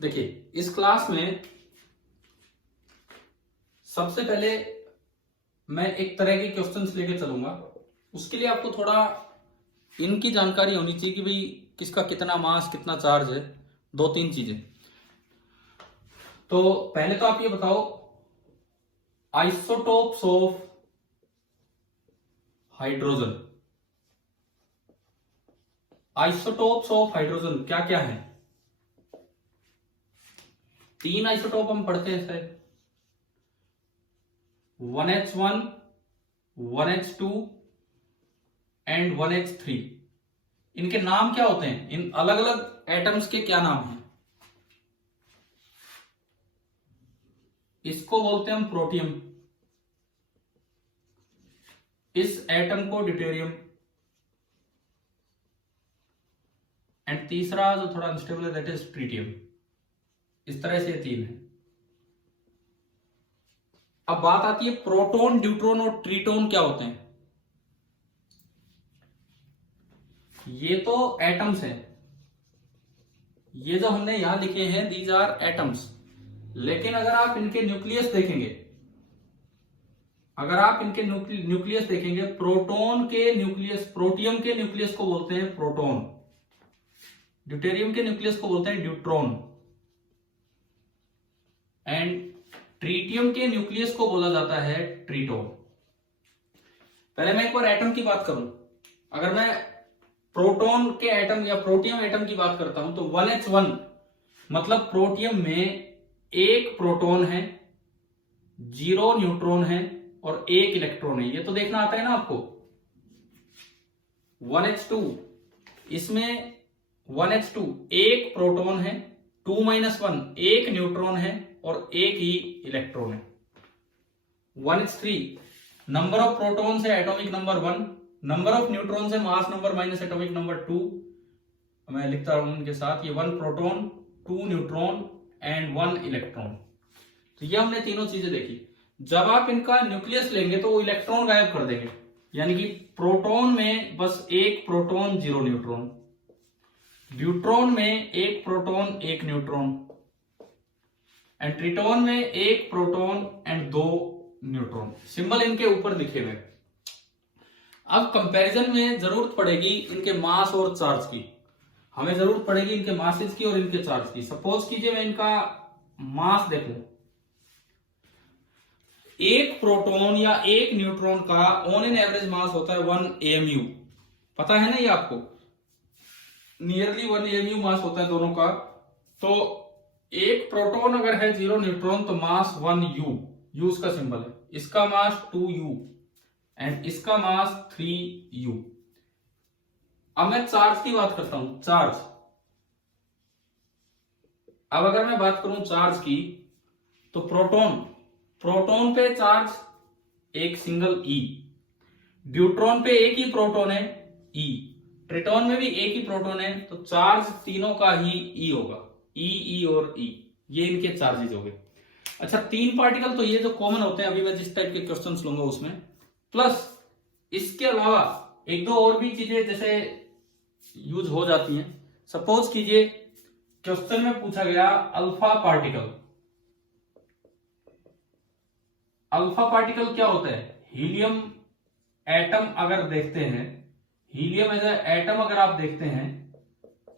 देखिए, इस क्लास में सबसे पहले मैं एक तरह के क्वेश्चंस लेके चलूंगा। उसके लिए आपको थोड़ा इनकी जानकारी होनी चाहिए कि भाई किसका कितना मास, कितना चार्ज है, दो तीन चीजें। तो पहले तो आप ये बताओ, isotopes of hydrogen, isotopes of hydrogen क्या क्या है? तीन आइसोटोप हम पढ़ते हैं शायद, 1H1, 1H2 एंड 1H3। इनके नाम क्या होते हैं? इन अलग अलग एटम्स के क्या नाम हैं? इसको बोलते हैं हम प्रोटियम, इस एटम को ड्यूटेरियम, एंड तीसरा जो थोड़ा अनस्टेबल है दैट इज ट्रिटियम। इस तरह से तीन है। अब बात आती है प्रोटॉन, ड्यूट्रॉन और ट्रिटॉन क्या होते हैं। ये तो एटम्स हैं, ये जो हमने यहां लिखे हैं दीज आर एटम्स। लेकिन अगर आप इनके न्यूक्लियस देखेंगे, अगर आप इनके न्यूक्लियस देखेंगे, प्रोटॉन के न्यूक्लियस, प्रोटियम के न्यूक्लियस को बोलते हैं प्रोटॉन, ड्यूटेरियम के न्यूक्लियस को बोलते हैं ड्यूट्रॉन, एंड ट्रिटियम के न्यूक्लियस को बोला जाता है ट्रिटोन। पहले मैं एक बार एटम की बात करूं, अगर मैं प्रोटॉन के एटम या प्रोटियम एटम की बात करता हूं तो 1H1 मतलब प्रोटियम में एक प्रोटॉन है, 0 न्यूट्रॉन है और 1 इलेक्ट्रॉन है। ये तो देखना आता है ना आपको। 1H2, इसमें 1H2 एक प्रोटॉन है, 2-1 एक न्यूट्रॉन है और एक ही इलेक्ट्रॉन है। 1H3 नंबर ऑफ प्रोटॉन है atomic number 1, number of neutron है mass number minus atomic number 2। मैं लिखता हूं उनके साथ, ये 1 प्रोटॉन, 2 न्यूट्रॉन एंड 1 इलेक्ट्रॉन। तो ये हमने तीनों चीजें देखी। जब आप इनका न्यूक्लियस लेंगे तो वो इलेक्ट्रॉन गायब कर देंगे, यानी कि प्रोटॉन में बस एक प्रोटॉन 0 न्यूट्रॉन, ड्यूट्रॉन में एक प्रोटॉन 1 न्यूट्रॉन, एंड ट्रिटॉन में एक प्रोटॉन एंड 2 न्यूट्रॉन। सिंबल इनके ऊपर लिखे हुए। अब कंपैरिजन में जरूरत पड़ेगी इनके मास और चार्ज की, हमें जरूरत पड़ेगी इनके मासेस की और इनके चार्ज की। सपोज कीजिए मैं इनका मास देखूं, एक प्रोटॉन या एक न्यूट्रॉन का ऑन एन एवरेज मास होता है 1 AMU। पता है ना ये आपको, नियरली 1 AMU मास होता है दोनों का। तो एक प्रोटॉन अगर है 0 न्यूट्रॉन तो मास 1U, U उसका सिंबल है, इसका मास 2U एंड इसका मास 3U। अब मैं चार्ज की बात करता हूं, चार्ज। अब अगर मैं बात करूं चार्ज की तो प्रोटॉन, प्रोटॉन पे चार्ज एक सिंगल E, ड्यूट्रॉन पे एक ही प्रोटॉन है E, ट्रिटॉन में भी एक ही प्रोटॉन है, तो चार्ज तीनों का ही E होगा, E और E। ये इनके चार्जेज हो गए। अच्छा, तीन पार्टिकल तो ये जो कॉमन होते हैं, अभी मैं जिस टाइप के क्वेश्चंस लूंगा उसमें, प्लस इसके अलावा एक दो और भी चीजें जैसे यूज हो जाती हैं। सपोज कीजिए क्वेश्चन में पूछा गया अल्फा पार्टिकल। अल्फा पार्टिकल क्या होता है? हीलियम एटम अगर देखते हैं, हीलियम एज एटम अगर आप देखते हैं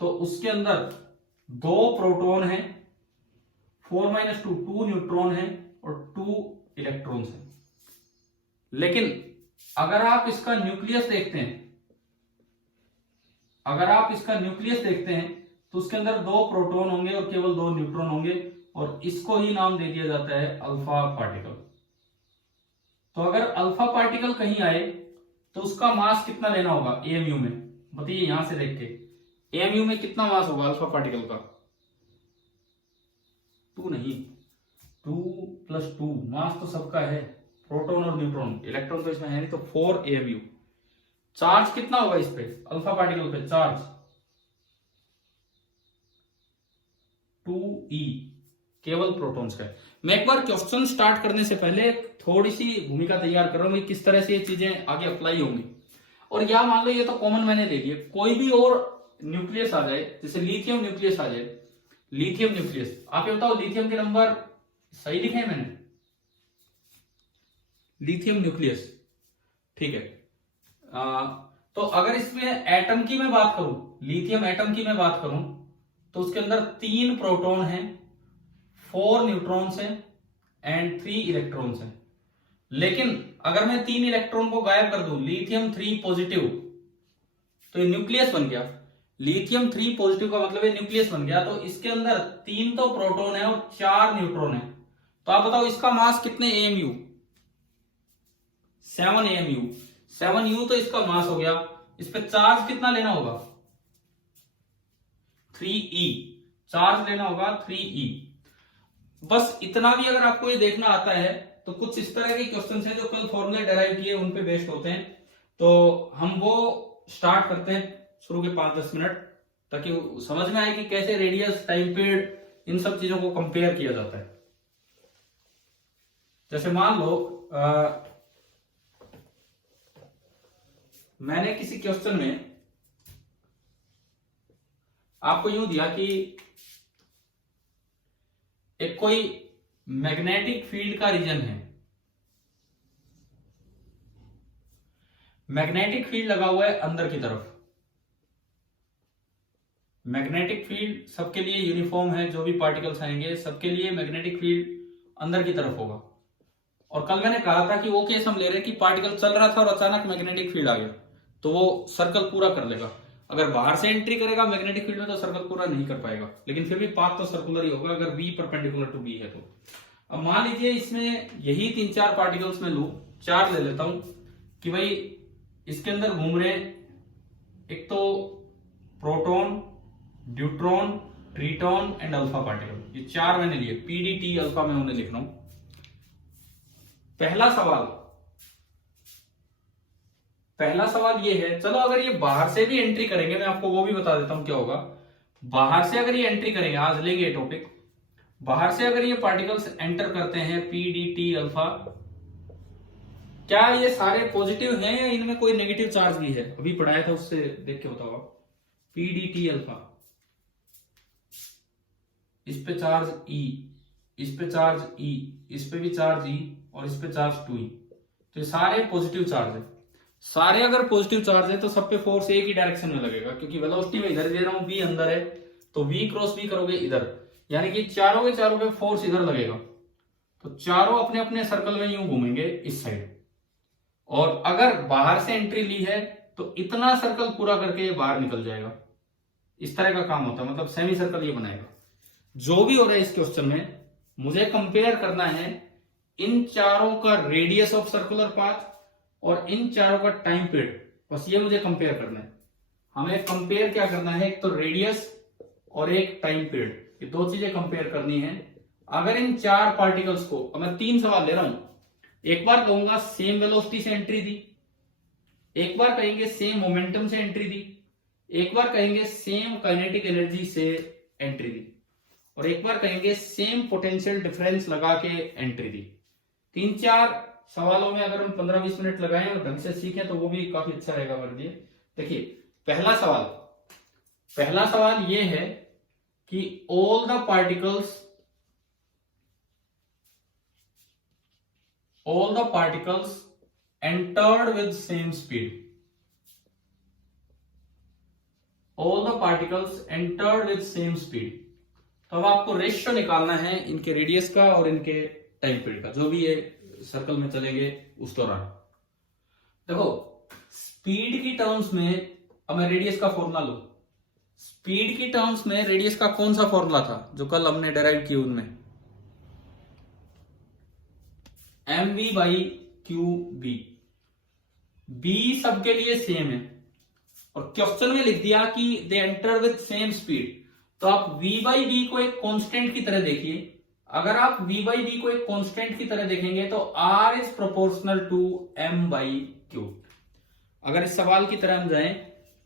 तो उसके अंदर 2 प्रोटॉन है, 4-2 2 न्यूट्रॉन है और 2 इलेक्ट्रॉन्स है। लेकिन अगर आप इसका न्यूक्लियस देखते हैं, अगर आप इसका न्यूक्लियस देखते हैं तो उसके अंदर 2 प्रोटॉन होंगे और केवल 2 न्यूट्रॉन होंगे, और इसको ही नाम दे दिया जाता है अल्फा पार्टिकल। तो अगर अल्फा पार्टिकल कहीं आए तो उसका मास कितना लेना होगा AMU में? बताइए यहां से देख के, AMU में कितना मास होगा अल्फा पार्टिकल का? 2 नहीं, 2+2 मास तो सबका है, प्रोटॉन और न्यूट्रॉन, इलेक्ट्रॉन तो इसमें है नहीं, तो 4 AMU। चार्ज कितना होगा इस पे अल्फा पार्टिकल पे? चार्ज 2E, केवल प्रोटॉन्स का है। मैं एक बार क्वेश्चन स्टार्ट करने से पहले थोड़ी सी भूमिका तैयार कर रहा हूं, किस तरह से ये चीजें आगे अप्लाई होंगी। और या मान लो ये तो कॉमन मैंने ले लिया, कोई भी और न्यूक्लियस आ जाए, जैसे लिथियम न्यूक्लियस आ जाए, लिथियम न्यूक्लियस। आप ये बताओ लिथियम के नंबर सही लिखे हैं मैंने? लिथियम न्यूक्लियस, ठीक है। तो अगर इसमें एटम की मैं बात करूं, लिथियम एटम की मैं बात करूं, तो उसके अंदर 3 प्रोटॉन हैं, 4 न्यूट्रॉन्स हैं एंड 3 इलेक्ट्रॉन्स हैं। लेकिन अगर मैं 3 इलेक्ट्रॉन को गायब कर दूं, लिथियम 3 पॉजिटिव, तो ये न्यूक्लियस बन गया। लिथियम 3 पॉजिटिव का मतलब है न्यूक्लियस बन गया। तो इसके अंदर 3 तो प्रोटॉन है और 4 न्यूट्रॉन है। तो आप बताओ इसका मास कितने एएमयू? 7 एएमयू। 7U तो इसका मास हो गया। इस पे चार्ज कितना लेना होगा? 3E। चार्ज लेना होगा 3E। बस इतना भी अगर आपको ये देखना आता है तो कुछ इस तरह के क्वेश्चंस हैं जो कल फॉर्मूले डेराइव किए उन पे बेस्ड होते हैं। तो हम वो स्टार्ट करते हैं शुरू के 5-10 मिनट, ताकि समझ में आए कि कैसे रेडियस, टाइम पीरियड, इन सब चीजों को कंपेयर किया जाता है। जैसे मान लो मैंने किसी क्वेश्चन में आपको यूं दिया कि एक कोई मैग्नेटिक फील्ड का रीजन है, मैग्नेटिक फील्ड लगा हुआ है अंदर की तरफ। मैग्नेटिक फील्ड सबके लिए यूनिफॉर्म है, जो भी पार्टिकल्स आएंगे सबके लिए मैग्नेटिक फील्ड अंदर की तरफ होगा। और कल मैंने कहा था कि वो केस हम ले रहे हैं कि पार्टिकल चल रहा था और अचानक मैग्नेटिक फील्ड आ गया, तो वो सर्कल पूरा कर लेगा। अगर बाहर से एंट्री करेगा मैग्नेटिक फील्ड में तो सर्कल पूरा नहीं कर पाएगा, लेकिन फिर भी पाथ तो सर्कुलर ही होगा अगर V परपेंडिकुलर टू B है तो। अब मान लीजिए इसमें यही 3-4 पार्टिकल्स में लू, 4 ले लेता हूं कि भाई इसके अंदर घूम रहे एक तो proton, deuteron, triton and alpha particle. ये 4 मैंने लिए, PDT अल्फा में उन्हें लिख रहा हूं। पहला सवाल ये है, चलो अगर ये बाहर से भी एंट्री करेंगे, मैं आपको वो भी बता देता हूं क्या होगा। बाहर से अगर ये एंट्री करेंगे, आज लेंगे ये टॉपिक, बाहर से अगर ये पार्टिकल्स एंटर करते हैं PDT अल्फा, क्या ये सारे पॉजिटिव हैं या इनमें कोई नेगेटिव चार्ज भी है? अभी पढ़ाया था, उससे देख के बताओ आप। PDT अल्फा, इस पे चार्ज E, इस पे चार्ज E, इस पे भी चार्ज E और इस पे चार्ज 2E। तो ये सारे पॉजिटिव चार्ज है। सारे अगर पॉजिटिव चार्ज है तो सब पे फोर्स एक ही डायरेक्शन में लगेगा, क्योंकि वेलोसिटी में इधर दे रहा हूं, V अंदर है तो V क्रॉस V करोगे इधर, यानी कि चारों के चारों पे फोर्स इधर लगेगा। तो चारों अपने अपने सर्कल में यूं घूमेंगे इस साइड। और अगर बाहर से एंट्री ली है तो इतना सर्कल पूरा करके ये बाहर निकल जाएगा। इस तरह का काम होता है, मतलब सेमी सर्कल ये बनाएगा। जो भी हो रहा है इस क्वेश्चन में, मुझे कंपेयर करना है इन चारों का रेडियस ऑफ सर्कुलर पाथ और इन चारों का टाइम पीरियड, बस ये मुझे कंपेयर करना है। हमें कंपेयर क्या करना है, एक तो रेडियस और एक टाइम पीरियड, ये 2 चीजें कंपेयर करनी है। अगर इन 4 पार्टिकल्स को, अब मैं 3 सवाल ले रहा हूं, एक बार कहूंगा सेम वेलोसिटी से एंट्री दी, एक बार कहेंगे सेम मोमेंटम से एंट्री दी, एक बार कहेंगे सेम काइनेटिक एनर्जी से एंट्री दी, और एक बार कहेंगे सेम पोटेंशियल डिफरेंस लगा के एंट्री दी। 3-4 सवालों में अगर हम 15-20 मिनट लगाएं और ढंग से सीखें तो वो भी काफी अच्छा रहेगा हमारे लिए। देखिए पहला सवाल ये है कि all the particles entered with same speed. All the particles entered with same speed. तो अब आपको रेशियो निकालना है इनके रेडियस का और इनके टाइम पीरियड का, जो भी ये सर्कल में चलेंगे उस दौरान। देखो स्पीड की टर्म्स में, अब मैं रेडियस का फॉर्मूला लूं, स्पीड की टर्म्स में रेडियस का कौन सा फॉर्मूला था जो कल हमने डेराइव किया? उनमें mv/qb। b सबके लिए सेम है और क्वेश्चन में लिख दिया कि they enter with same speed, तो आप v/b को एक कांस्टेंट की तरह देखिए। अगर आप v/b को एक कांस्टेंट की तरह देखेंगे तो r is proportional to m/q। अगर इस सवाल की तरह हम जाएं,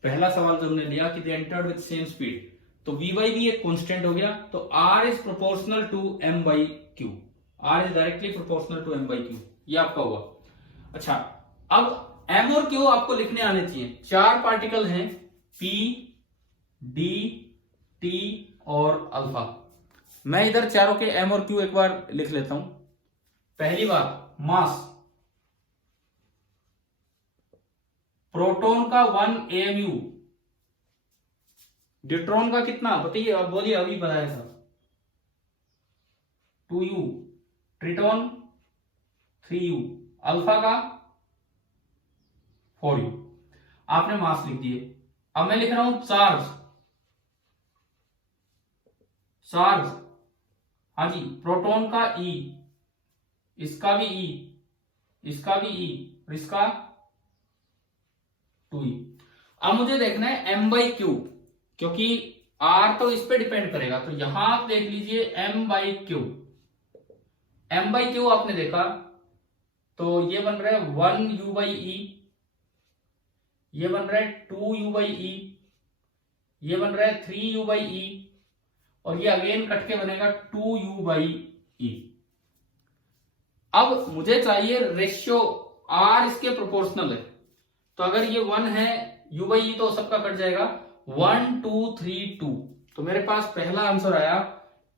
पहला सवाल जो हमने लिया कि they entered with same speed, तो v/b एक कांस्टेंट हो गया, तो r is proportional to m/q। r is directly proportional to m/q, ये आपका हुआ। अच्छा, अब m और q आपको लिखने आने चाहिए। 4 पार्टिकल हैं P, D, T, और अल्फा। मैं इधर चारों के एम और क्यू एक बार लिख लेता हूं। पहली बात, मास, प्रोटॉन का 1 AMU, ड्यूट्रॉन का कितना बताइए, अब बोलिए, अभी बताया था 2U, ट्रिटॉन 3U, अल्फा का 4U। आपने मास लिख दिए। अब मैं लिख रहा हूं चार्ज, चार्ज, हाँ जी, प्रोटॉन का E, इसका भी E, इसका भी E, और इसका 2E। अब मुझे देखना है M/Q, क्योंकि R तो इस पे डिपेंड करेगा, तो यहां आप देख लीजिए M/Q। M/Q आपने देखा तो ये बन रहा है 1U/E, ये बन रहा है 2U/E, ये बन रहा है 3U/E, और ये अगेन कट के बनेगा 2U/E। अब मुझे चाहिए रेशियो, R इसके प्रोपोर्शनल है, तो अगर ये 1 है U/E तो सबका कट जाएगा 1 2 3 2। तो मेरे पास पहला आंसर आया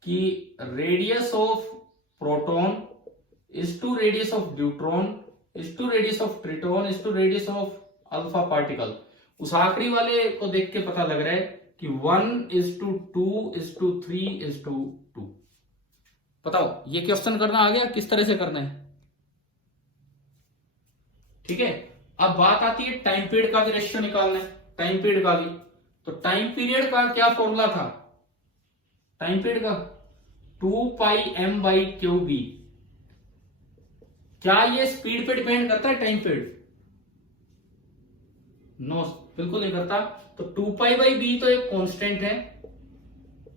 कि radius of proton is to radius of neutron is to radius of triton is to radius of alpha particle. उस आखिरी वाले को देख के पता लग रहा है कि 1:2:3:2। बताओ ये क्वेश्चन करना आ गया, किस तरह से करना है? ठीक है। अब बात आती है टाइम पीरियड का भी रेशियो निकालना है, टाइम पीरियड का भी। तो टाइम पीरियड का क्या फॉर्मूला था? टाइम पीरियड का 2πm/QB। क्या ये स्पीड पे डिपेंड करता है टाइम पीरियड? नो, बिल्कुल नहीं करता। तो 2π/B तो एक कांस्टेंट है,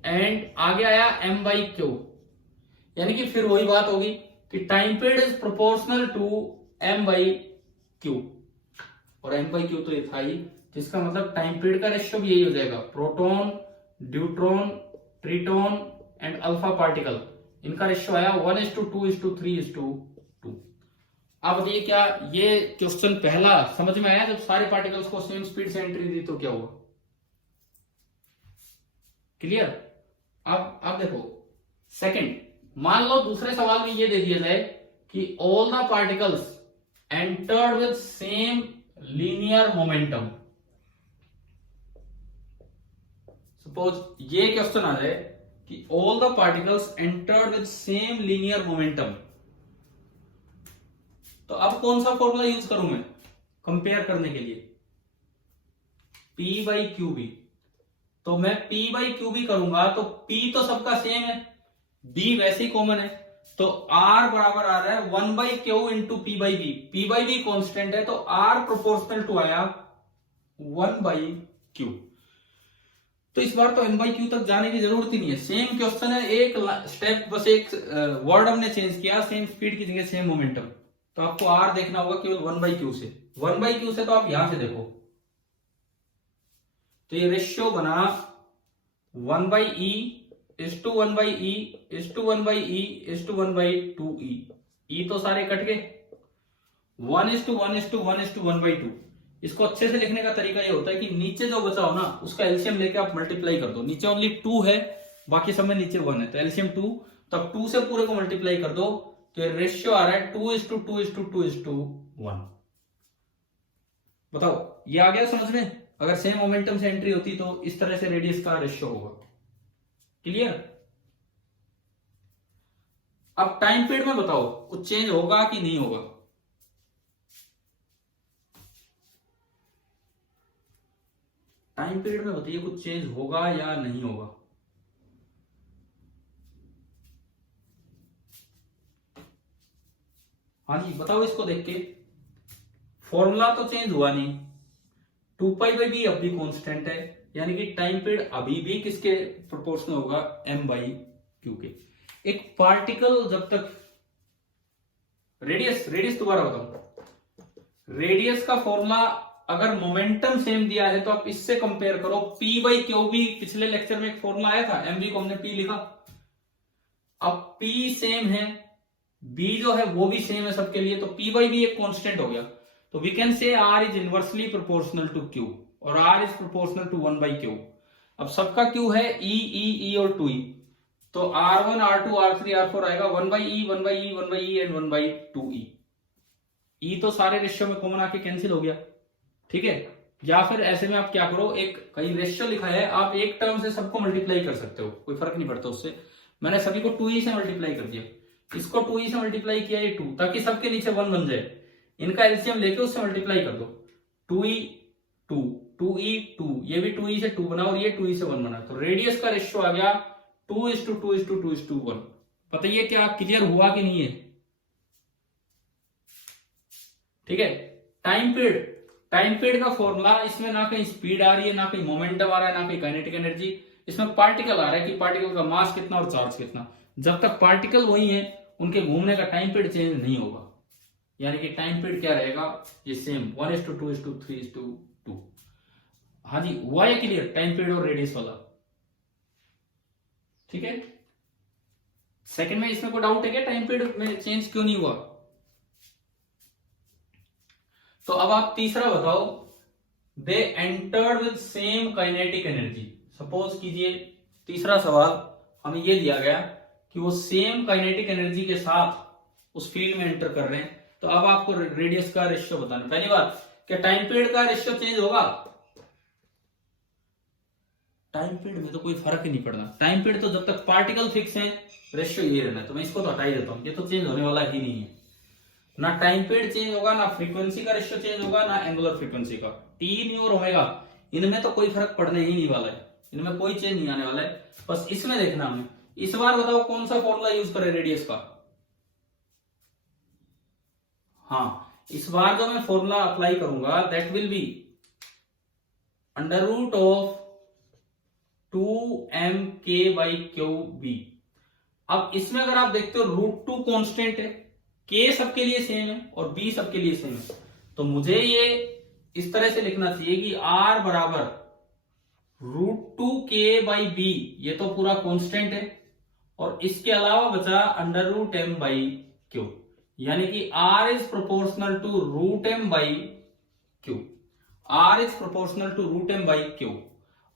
एंड आगे आया m/Q, यानी कि फिर वही बात होगी कि time period is proportional to m/Q, और m/Q तो ये था ही, जिसका मतलब टाइम पीरियड का रेशियो भी यही हो जाएगा। Proton, deuteron, triton and alpha particle, इनका रेशियो आया 1:2:3:2। अब बताइए क्या ये क्वेश्चन पहला समझ में आया? जब सारे पार्टिकल्स को सेम स्पीड से एंट्री दी तो क्या हुआ? क्लियर? अब देखो सेकंड, मान लो दूसरे सवाल में ये दे दिया जाए कि all the particles entered with same linear momentum. Suppose ये क्वेश्चन आ जाए कि all the particles entered with same linear momentum, तो अब कौन सा फॉर्मूला यूज करूं मैं कंपेयर करने के लिए? P/QB। तो मैं P/QB करूंगा तो P तो सबका सेम है, B वैसे ही कॉमन है, तो R बराबर आ रहा है 1/Q into P/B। P/B constant है, तो R प्रोपोर्शनल टू आया 1/Q। तो इस बार तो m/Q तक जाने की जरूरत ही नहीं है, सेम क्वेश्चन है, एक स्टेप बस, एक वर्ड हमने चेंज किया, सेम स्पीड की जगह सेम मोमेंटम। तो आपको R देखना होगा केवल 1/Q से। 1/Q से तो आप यहां से देखो, तो ये रेशियो बना 1/E is to 1/E is to 1/E is to 1/2E। E तो सारे कट गए, 1:1:1:1/2। इसको अच्छे से लिखने का तरीका ये होता है कि नीचे जो बचा हो ना उसका एलसीएम लेके आप मल्टीप्लाई कर दो। नीचे ओनली 2 है, बाकी सब में नीचे 1 है, तो एलसीएम 2, तब 2 से पूरे को मल्टीप्लाई कर दो, तो रेशियो आ रहा है 2:2:2:1। बताओ ये आ गया समझ में? अगर सेम मोमेंटम से एंट्री होती तो इस तरह से रेडियस का रेशियो होगा। क्लियर? अब टाइम पीरियड में बताओ कुछ चेंज होगा कि नहीं होगा? टाइम पीरियड में बताइए कुछ चेंज होगा या नहीं होगा? हाँ जी बताओ इसको देख के। फॉर्मूला तो चेंज हुआ नहीं, 2π/B अब भी कांस्टेंट है, यानी कि टाइम पीरियड अभी भी किसके प्रोपोर्शनल होगा? m/Q के। एक पार्टिकल जब तक रेडियस दोबारा बताओ, रेडियस का फॉर्मूला अगर मोमेंटम सेम दिया है तो आप इससे कंपेयर करो। P/Q भी पिछले लेक्चर में एक फॉर्मूला आया था, mv को हमने P लिखा, अब P सेम है, B जो है वो भी सेम है सबके लिए, तो P/B एक कांस्टेंट हो गया। तो we can say R is inversely proportional to Q और R is proportional to 1/Q। अब सबका क्यू है ई ई ई और 2e, तो R1 R2 R3 R4 आएगा 1/e 1/e 1/e and 1/2e। ई तो सारे रेशियो में कॉमन आके कैंसिल हो गया, ठीक है। या फिर ऐसे में आप क्या करो, एक कहीं रेशियो लिखा है, आप एक टर्म से सबको मल्टीप्लाई कर सकते हो, कोई फर्क नहीं पड़ता उससे। मैंने सभी को 2e से मल्टीप्लाई कर दिया, इसको 2e से मल्टीप्लाई किया ये 2, ताकि सबके नीचे 1 बन जाए। इनका एलसीएम लेके उससे मल्टीप्लाई कर दो, 2e 2 2e 2, ये भी 2e से 2 बना और ये 2e से 1 बना, तो रेडियस का रेशियो आ गया 2:2:2:1। बताइए क्या क्लियर हुआ कि नहीं है? ठीक है। टाइम पीरियड का फॉर्मूला, इसमें ना कहीं स्पीड आ रही है, ना कहीं मोमेंटम आ रहा है, ना कहीं काइनेटिक एनर्जी, इसमें पार्टिकल आ रहा है कि पार्टिकल का मास कितना और चार्ज कितना। जब तक पार्टिकल वही है, उनके घूमने का टाइम पीरियड चेंज नहीं होगा, यानी कि टाइम पीरियड क्या रहेगा, ये सेम 1:2:3:2। हाँ जी, हुआ है क्लियर टाइम पीरियड और रेडियस वाला? ठीक है। सेकंड में इसमें कोई डाउट है क्या, टाइम पीरियड में चेंज क्यों नहीं हुआ? तो अब आप तीसरा बताओ, दे entered with same kinetic energy. Suppose कीजिए तीसरा सवाल हमें ये दिया गया कि वो सेम काइनेटिक एनर्जी के साथ उस फील्ड में एंटर कर रहे हैं, तो अब आपको रेडियस का रेशियो बताना। पहली बात, क्या टाइम पीरियड का रेशियो चेंज होगा? टाइम पीरियड में तो कोई फर्क ही नहीं पड़ना। टाइम पीरियड तो जब तक पार्टिकल फिक्स है, रेशियो ये रहना है, तो मैं इसको तो हटा ही देता हूं, ये तो चेंज होने वाला ही नहीं है। ना टाइम पीरियड चेंज होगा, ना फ्रीक्वेंसी का रेशियो चेंज होगा, ना एंगुलर फ्रीक्वेंसी का। टी और ओमेगा, इनमें तो कोई फर्क पड़ने ही नहीं वाला है, इनमें कोई चेंज नहीं आने वाला है। बस इसमें देखना हमें। इस बार बताओ कौन सा फॉर्मूला यूज करें रेडियस का? हाँ, इस बार जो मैं फॉर्मूला अप्लाई करूंगा that will B √of 2mk/qb। अब इसमें अगर आप देखते हो √2 कांस्टेंट है, k सबके लिए सेम है और b सबके लिए सेम है, तो मुझे ये इस तरह से लिखना चाहिए कि r बराबर √2k/b, ये तो पूरा कांस्टेंट है, और इसके अलावा बचा √m/q, यानी कि r is proportional to √m/q। r is proportional to √m/q।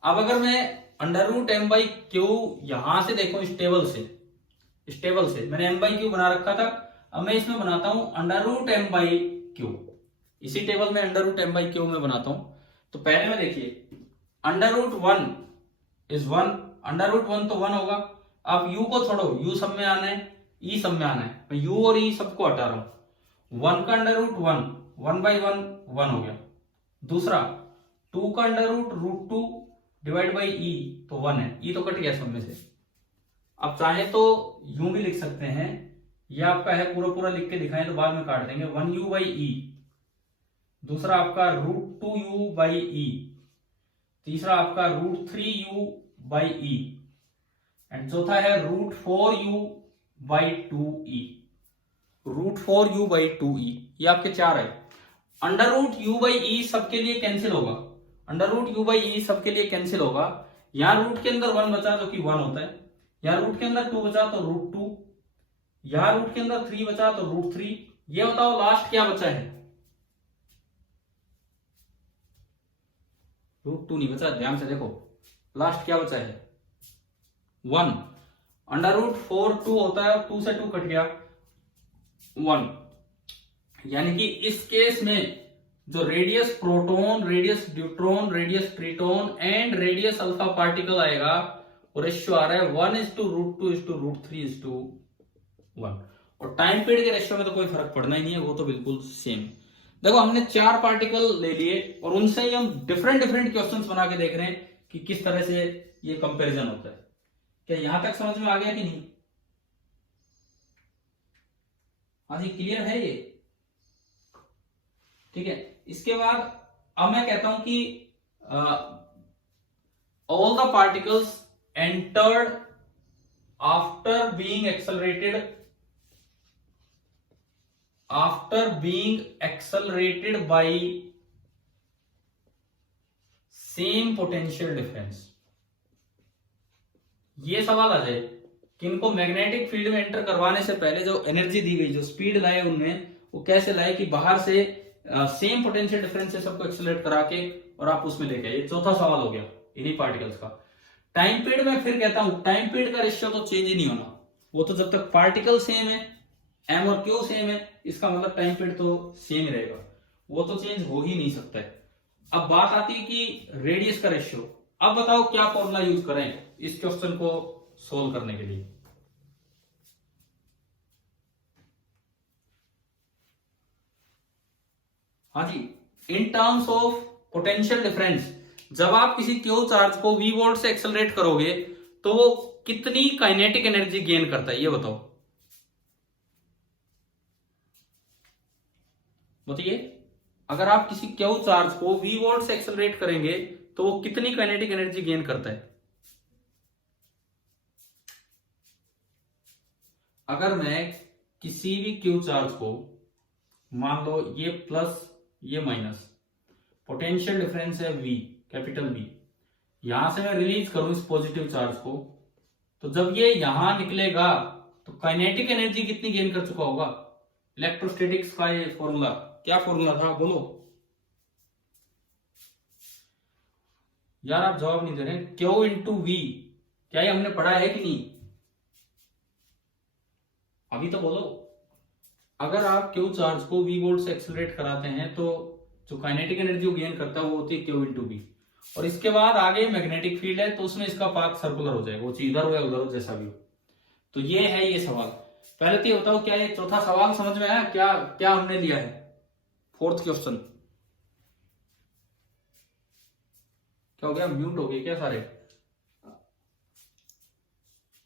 अब अगर मैं √m/q यहां से देखो, स्टेबल से मैंने m/q बना रखा था, अब मैं इसमें बनाता हूं √m/q। इसी टेबल में √m/q में बनाता हूं। तो पहले में देखिए, √1 इज 1, √1 तो 1 होगा। आप u को छोड़ो, u सब में आना है, e सब में आना है, मैं u और e सबको हटा रहा हूं। 1 का √1 1/1 1 हो गया। दूसरा 2 का √2 डिवाइड बाई e, तो 1 है, e तो कट गया सब में से। आप चाहे तो यूं भी लिख सकते हैं, ये आपका है पूरा लिख के दिखाएं तो बाद में काट देंगे, 1u/e। दूसरा आपका √2u/e। तीसरा आपका √3u/e एंड चौथा है √4u/2e। √4u/2e, ये आपके 4 है। √u/e सबके लिए कैंसिल होगा, √u/e सबके लिए कैंसिल होगा। यहां रूट के अंदर 1 बचा जो कि 1 होता है, यहां रूट के अंदर 2 बचा तो √2, यहां रूट के अंदर 3 बचा तो √3। ये बताओ लास्ट क्या बचा है? √2 नहीं बचा, ध्यान से देखो लास्ट क्या बचा है, 1। √4 2 होता है, 2 से 2 कट गया, 1। यानी कि इस केस में जो radius proton, radius neutron, radius triton and radius alpha particle आएगा, वो रेशियो आ रहा है 1:2:3:1। और टाइम पीरियड के रेशियो में तो कोई फर्क पड़ना ही नहीं है, वो तो बिल्कुल सेम है। देखो हमने 4 पार्टिकल ले लिए और उनसे ही हम डिफरेंट क्वेश्चंस बना के देख रहे हैं कि किस तरह से ये कंपैरिजन होता है। क्या यहां तक समझ में आ गया कि नहीं? हाँ जी, क्लियर है ये? ठीक है। इसके बाद अब मैं कहता हूं कि all the particles entered after being accelerated by same potential difference. ये सवाल आ जाए कि इनको मैग्नेटिक फील्ड में एंटर करवाने से पहले जो एनर्जी दी गई, जो स्पीड लाए उनने, वो कैसे लाए कि बाहर से सेम पोटेंशियल डिफरेंस से सबको एक्सेलरेट करा के और आप उसमें लेके आए। ये चौथा सवाल हो गया इन्हीं पार्टिकल्स का। टाइम पीरियड में फिर कहता हूं टाइम पीरियड का रेशियो तो चेंज ही नहीं होना, वो तो जब तक पार्टिकल सेम है, एम और क्यू सेम है, इसका मतलब टाइम पीरियड तो सेम ही रहेगा, वो तो चेंज हो ही नहीं सकता है। अब बात आती है कि रेडियस का रेशियो। अब बताओ क्या फॉर्मूला यूज करें इस क्वेश्चन को सोल्व करने के लिए। हाँ जी, in terms of potential difference, जब आप किसी क्यू चार्ज को v वोल्ट से एक्सेलरेट करोगे तो वो कितनी काइनेटिक एनर्जी गेन करता है, ये बताओ, बताइए। अगर आप किसी क्यू चार्ज को v वोल्ट से एक्सेलरेट करेंगे तो वो कितनी काइनेटिक एनर्जी गेन करता है। अगर मैं किसी भी क्यू चार्ज को, मान लो ये प्लस ये माइनस, पोटेंशियल डिफरेंस है v, कैपिटल V, यहां से मैं रिलीज करूं इस पॉजिटिव चार्ज को, तो जब ये यहां निकलेगा तो काइनेटिक एनर्जी कितनी गेन कर चुका होगा। इलेक्ट्रोस्टैटिक्स का ये फॉर्मूला, क्या फॉर्मूला था बोलो यार, आप जवाब नहीं दे रहे। क्यू इंटू वी, क्या ये हमने पढ़ा है कि नहीं, अभी तो बोलो। अगर आप क्यू चार्ज को वी वोल्ट से एक्सेलरेट कराते हैं तो जो काइनेटिक एनर्जी गेन करता है वो होती है क्यू इंटू वी, और इसके बाद आगे मैग्नेटिक फील्ड है तो उसमें इसका पाथ सर्कुलर हो जाएगा, वो चीज इधर हो या उधर हो जैसा भी हो। तो ये है ये सवाल। पहले तो ये बताओ क्या ये चौथा सवाल समझ में आया, क्या क्या हमने लिया है फोर्थ क्वेश्चन। क्या हो गया, म्यूट हो गए क्या सारे।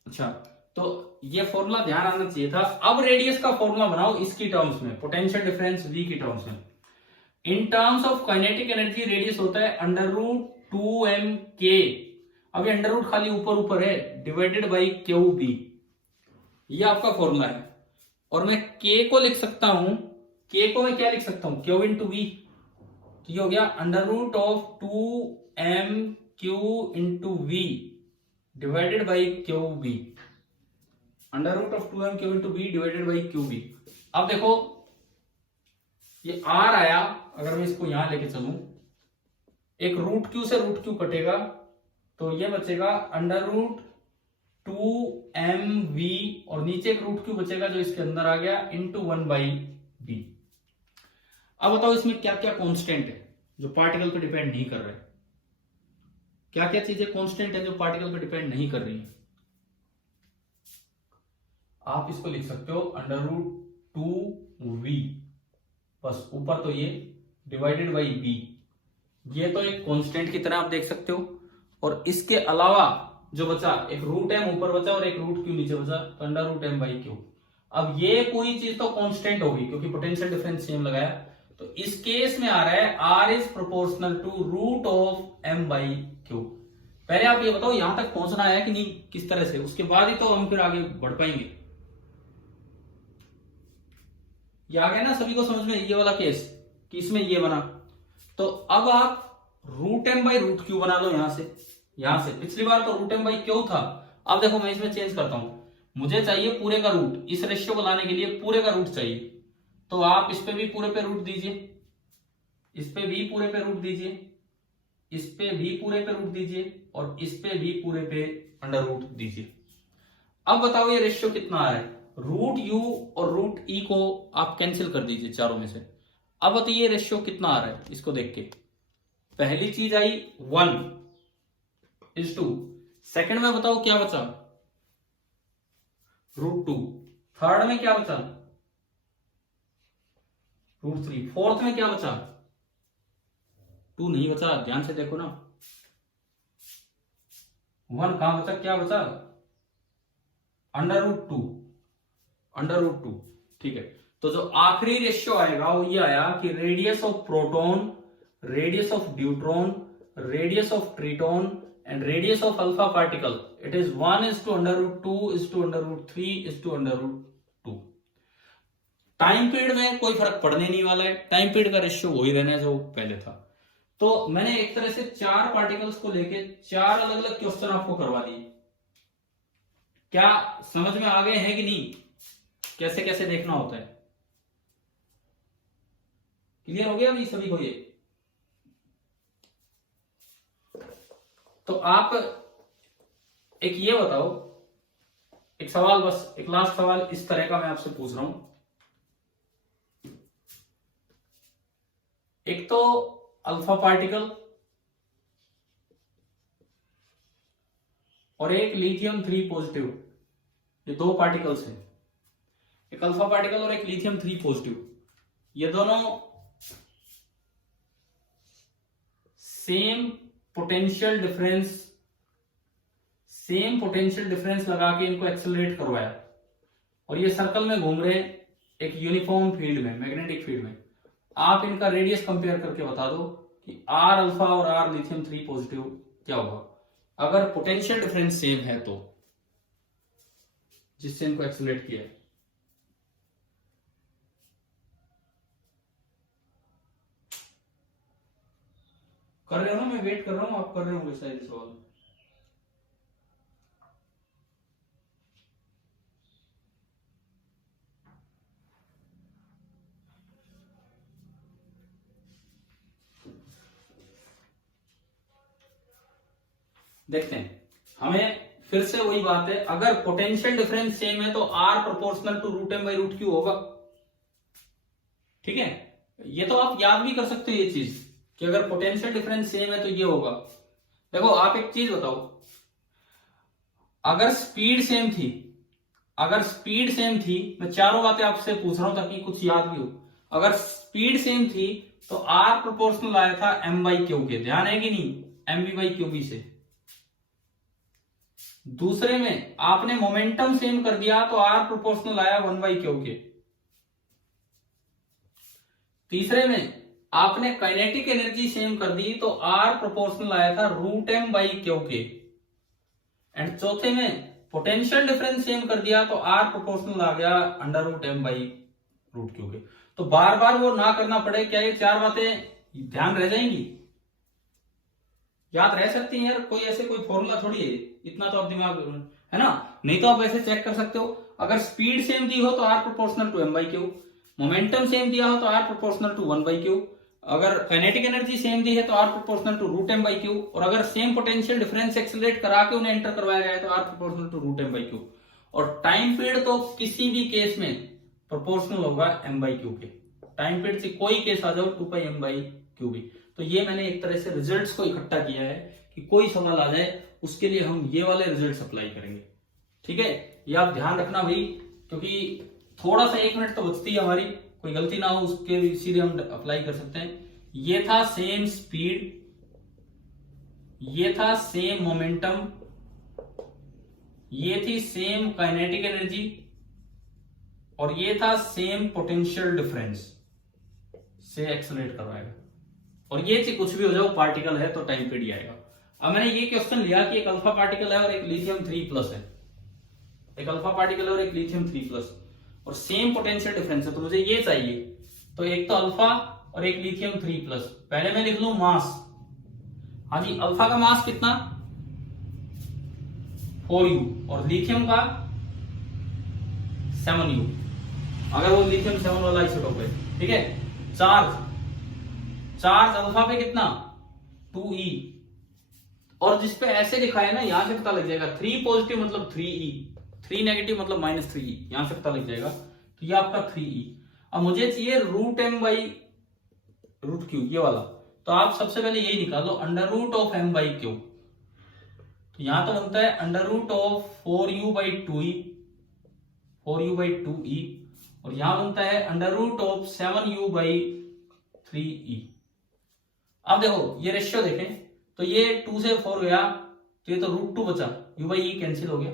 अच्छा, तो ये फॉर्मूला ध्यान आना चाहिए था। अब रेडियस का फॉर्मूला बनाओ इसकी टर्म्स में, पोटेंशियल डिफरेंस v की टर्म्स में। इन terms of kinetic energy radius होता है अंडर रूट 2m k, अभी अंडर रूट खाली ऊपर ऊपर है, डिवाइडेड बाई क्यू बी, ये आपका फॉर्मूला है। और मैं k को लिख सकता हूं, k को मैं क्या लिख सकता हूं, क्यू इंटू वी, तो ये हो गया under root of 2m q into V divided by Q B, under root of 2m q into V divided by Q B. अब देखो ये r आया, अगर मैं इसको यहां लेके चलूं, एक रूट क्यू से रूट क्यू कटेगा तो ये बचेगा अंडर रूट 2mv, और नीचे एक रूट क्यू बचेगा जो इसके अंदर आ गया इंटू 1/b। अब बताओ इसमें क्या क्या कांस्टेंट है जो पार्टिकल पे डिपेंड नहीं कर रहे, क्या क्या चीजें कांस्टेंट है जो पार्टिकल पे डिपेंड नहीं कर रही है। आप इसको लिख सकते हो अंडर रूट 2v, बस ऊपर तो ये डिवाइडेड बाई b, ये तो एक कांस्टेंट की तरह आप देख सकते हो। और इसके अलावा जो बचा, एक रूट m ऊपर बचा और एक रूट q नीचे बचा, तो under root m by Q. अब ये कोई चीज तो कांस्टेंट होगी क्योंकि पोटेंशियल डिफरेंस सेम लगाया, तो इस केस में आ रहा है r is proportional to root of m by Q. पहले आप ये बताओ यहां तक पहुंचना है कि नहीं, किस तरह से, उसके बाद ही तो हम फिर आगे बढ़ पाएंगे। ये आ गया ना सभी को समझ में, ये वाला केस कि इसमें ये बना, तो अब आप root m by root Q बना लो यहां से, यहां से। पिछली बार तो रूट m बाई क्यू था, अब देखो मैं इसमें चेंज करता हूं, मुझे चाहिए पूरे का रूट, इस रेशियो को लाने के लिए पूरे का रूट चाहिए, तो आप इस पे भी पूरे पे रूट दीजिए, इस पे भी पूरे पे रूट दीजिए, इस पे भी पूरे पे रूट दीजिए, और इस पे भी पूरे पे अंडर रूट दीजिए। अब बताओ ये रेशियो कितना आ रहा है, रूट यू और रूट ई को आप कैंसिल कर दीजिए चारों में से। अब बताइए रेशियो कितना आ रहा है इसको देख के। पहली चीज आई 1:2, सेकंड में बताओ क्या बचा, रूट 2, थर्ड में क्या बचा, रूट 3, फोर्थ में क्या बचा, 2 नहीं बचा, ध्यान से देखो ना, 1 कहां बचा, क्या बचा, अंडर रूट 2, अंडर रूट 2, ठीक है। तो जो आखिरी रेशियो आएगा वो ये आया कि radius of proton, radius of deuteron, radius of triton and radius of alpha particle, it is 1:2:3:2 time period में कोई फर्क पड़ने नहीं वाला है, टाइम पीरियड का रेशियो वही रहना है जो पहले था। तो मैंने एक तरह से 4 पार्टिकल्स को लेके 4 अलग अलग क्वेश्चन आपको करवा दिए। क्या समझ में आ गए हैं कि नहीं, कैसे कैसे देखना होता है, क्लियर हो गया अभी सभी को ये। तो आप एक ये बताओ, एक सवाल, बस एक लास्ट सवाल इस तरह का मैं आपसे पूछ रहा हूं। एक तो अल्फा पार्टिकल और एक लिथियम 3 पॉजिटिव, ये दो पार्टिकल्स हैं, एक अल्फा पार्टिकल और एक लिथियम 3 पॉजिटिव, ये दोनों सेम पोटेंशियल डिफरेंस लगा के इनको एक्सेलरेट करवाया और ये सर्कल में घूम रहे एक यूनिफॉर्म फील्ड में, मैग्नेटिक फील्ड में। आप इनका रेडियस कंपेयर करके बता दो कि आर अल्फा और आर लिथियम 3 पॉजिटिव क्या होगा अगर पोटेंशियल डिफरेंस सेम है तो, जिससे इनको एक्सेलरेट किया है। कर रहे हो ना, मैं वेट कर रहा हूं, आप कर रहे होंगे शायद सवाल। देखते हैं, हमें फिर से वही बात है, अगर पोटेंशियल डिफरेंस सेम है तो R proportional to root M by root Q होगा। ठीक है, ये तो आप याद भी कर सकते हो ये चीज कि अगर पोटेंशियल डिफरेंस सेम है तो ये होगा। देखो आप एक चीज बताओ, अगर स्पीड सेम थी, मैं चारों बातें आपसे पूछ रहा हूं ताकि कुछ याद भी हो। अगर स्पीड सेम थी तो आर प्रोपोर्शनल आया था एम बाई क्यू के, ध्यान है कि नहीं, M B by Q B से। दूसरे में आपने मोमेंटम सेम कर दिया तो आर प्रोपोर्शनल आया 1 बाई क्यू के। तीसरे में आपने काइनेटिक एनर्जी सेम कर दी तो आर प्रोपोर्शनल आया था रूट एम बाई क्यू के। एंड चौथे में पोटेंशियल डिफरेंस सेम कर दिया तो आर प्रोपोर्शनल आ गया under root M by root Q के। तो बार बार वो ना करना पड़े, क्या ये चार बातें ध्यान रह जाएंगी, याद रह सकती हैं यार, कोई ऐसे कोई फॉर्मूला थोड़ी है, इतना तो आप दिमाग है ना। नहीं तो आप ऐसे चेक कर सकते हो, अगर स्पीड सेम दी हो तो R proportional to M by Q, momentum same दिया हो तो R proportional to 1 by Q, अगर काइनेटिक एनर्जी सेम दी है तो R proportional to root M by Q, और अगर सेम पोटेंशियल डिफरेंस एक्सेलरेट करा के उन्हें एंटर करवाया गया है तो R proportional to root M by Q. और टाइम पीरियड तो किसी भी केस में प्रोपोर्शनल होगा एम बाई क्यू के, टाइम पीरियड से कोई केस आ जाओ 2 पाई एम बाई क्यू भी। तो ये मैंने एक तरह से रिजल्ट्स को इकट्ठा किया है कि कोई सवाल आ जाए उसके लिए हम ये वाले रिजल्ट्स अप्लाई करेंगे। ठीक है, ये आप ध्यान रखना भाई, क्योंकि थोड़ा सा 1 मिनट तो बचती है हमारी, कोई गलती ना हो उसके इसीलिए हम अप्लाई कर सकते हैं। ये था सेम स्पीड, ये था सेम मोमेंटम, ये थी सेम काइनेटिक एनर्जी, और ये था सेम पोटेंशियल डिफरेंस से एक्सेलरेट करवाएगा। और ये चीज कुछ भी हो जाओ पार्टिकल है तो टाइम पीरियड आएगा। अब मैंने ये क्वेश्चन लिया कि एक अल्फा पार्टिकल है और एक लिथियम 3 प्लस है, एक अल्फा पार्टिकल और एक लिथियम 3 प्लस, और सेम पोटेंशियल डिफरेंस है, तो मुझे ये चाहिए। तो एक तो अल्फा और एक लिथियम 3 प्लस, पहले मैं लिख लूं मास। हाँ जी, अल्फा का मास कितना 4u और लिथियम का 7u, अगर वो लिथियम 7 वाला आइसोटोप है। ठीक है, चार्ज अल्फा पे कितना 2e, और जिसपे ऐसे लिखा है ना, यहां से पता लग जाएगा 3 पॉजिटिव मतलब 3e, 3 नेगेटिव मतलब -3e, यहां से पता लग जाएगा। तो ये आपका 3e। अब मुझे चाहिए root M by root Q, ये वाला। तो आप सबसे पहले यही निकालो, under root of M by Q. तो यहां तो बनता है under root of 4u by 2e, 4u by 2e, और यहां बनता है under root of 7u by 3e। अब देखो ये रेशियो देखें, तो ये 2 से 4 गया तो ये तो √2 बचा, u बाई e कैंसिल हो गया,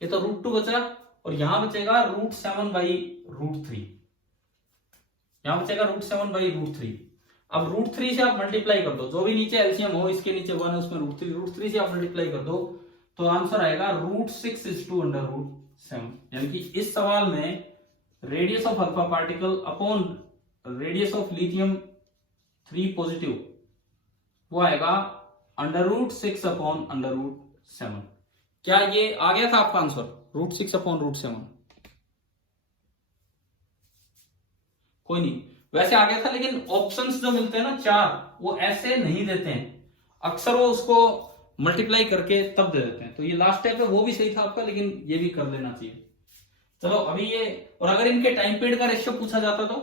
ये तो √2 बचा, और यहां बचेगा √7 बाई √3, यहां बचेगा √7 बाई √3। अब √3 से आप मल्टीप्लाई कर दो, जो भी नीचे एलसीएम हो, इसके नीचे 1 है उसमें √3 से आप मल्टीप्लाई कर दो तो आंसर आएगा √6 इज टू अंडर √7। यानी कि इस सवाल में radius of alpha particle upon radius of lithium 3 positive वो आएगा अंडर √6 अपॉन अंडर √7। क्या ये आ गया था आपका आंसर √6 अपॉन √7? कोई नहीं, वैसे आ गया था, लेकिन ऑप्शंस जो मिलते हैं ना 4, वो ऐसे नहीं देते हैं। अक्सर वो उसको मल्टीप्लाई करके तब दे देते हैं। तो ये लास्ट स्टेप है, वो भी सही था आपका, लेकिन ये भी कर लेना चाहिए। चलो अभी ये, और अगर इनके टाइम पीरियड का रेशियो पूछा जाता तो,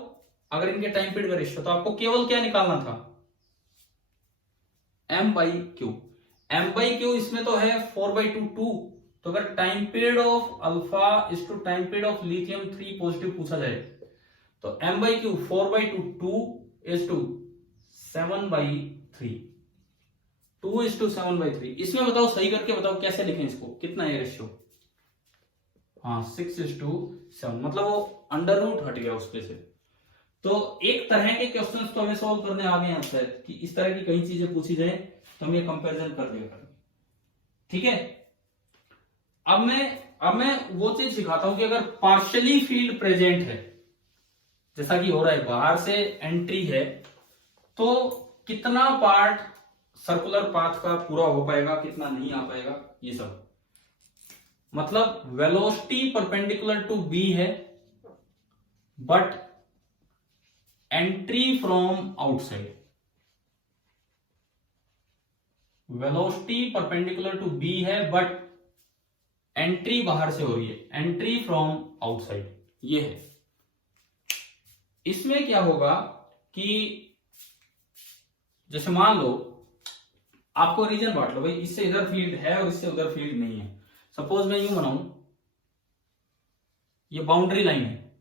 अगर इनके टाइम पीरियड का रेशियो, तो आपको केवल क्या निकालना था, m by Q. m by Q इसमें तो है 4/2 2। तो अगर time period of alpha is to time period of lithium 3 positive पूछा जाए, तो m by Q 4/2 2 is to 7/3, 2 is to 7/3। इसमें बताओ, सही करके बताओ कैसे लिखें इसको, कितना है रेशियो। हाँ 6:7, मतलब वो अंडर रूट हट गया उसपे से। तो एक तरह के क्वेश्चंस तो हमें सॉल्व करने आ गए हैं शायद, कि इस तरह की कई चीजें पूछी जाए तो हम ये कंपैरिजन कर दिया करें। ठीक है, अब मैं वो चीज सिखाता हूं कि अगर पार्शियली फील्ड प्रेजेंट है, जैसा कि हो रहा है, बाहर से एंट्री है, तो कितना पार्ट सर्कुलर पाथ का पूरा हो पाएगा, कितना नहीं आ पाएगा, ये सब। मतलब वेलोसिटी परपेंडिकुलर टू बी है, but entry from outside, velocity perpendicular to B है बट एंट्री बाहर से हो रही है, एंट्री फ्रॉम आउटसाइड, ये है। इसमें क्या होगा कि जैसे मान लो आपको रीजन बांट लो भाई, इससे इधर फील्ड है और इससे उधर फील्ड नहीं है। सपोज मैं यूं बनाऊं, ये बाउंड्री लाइन है,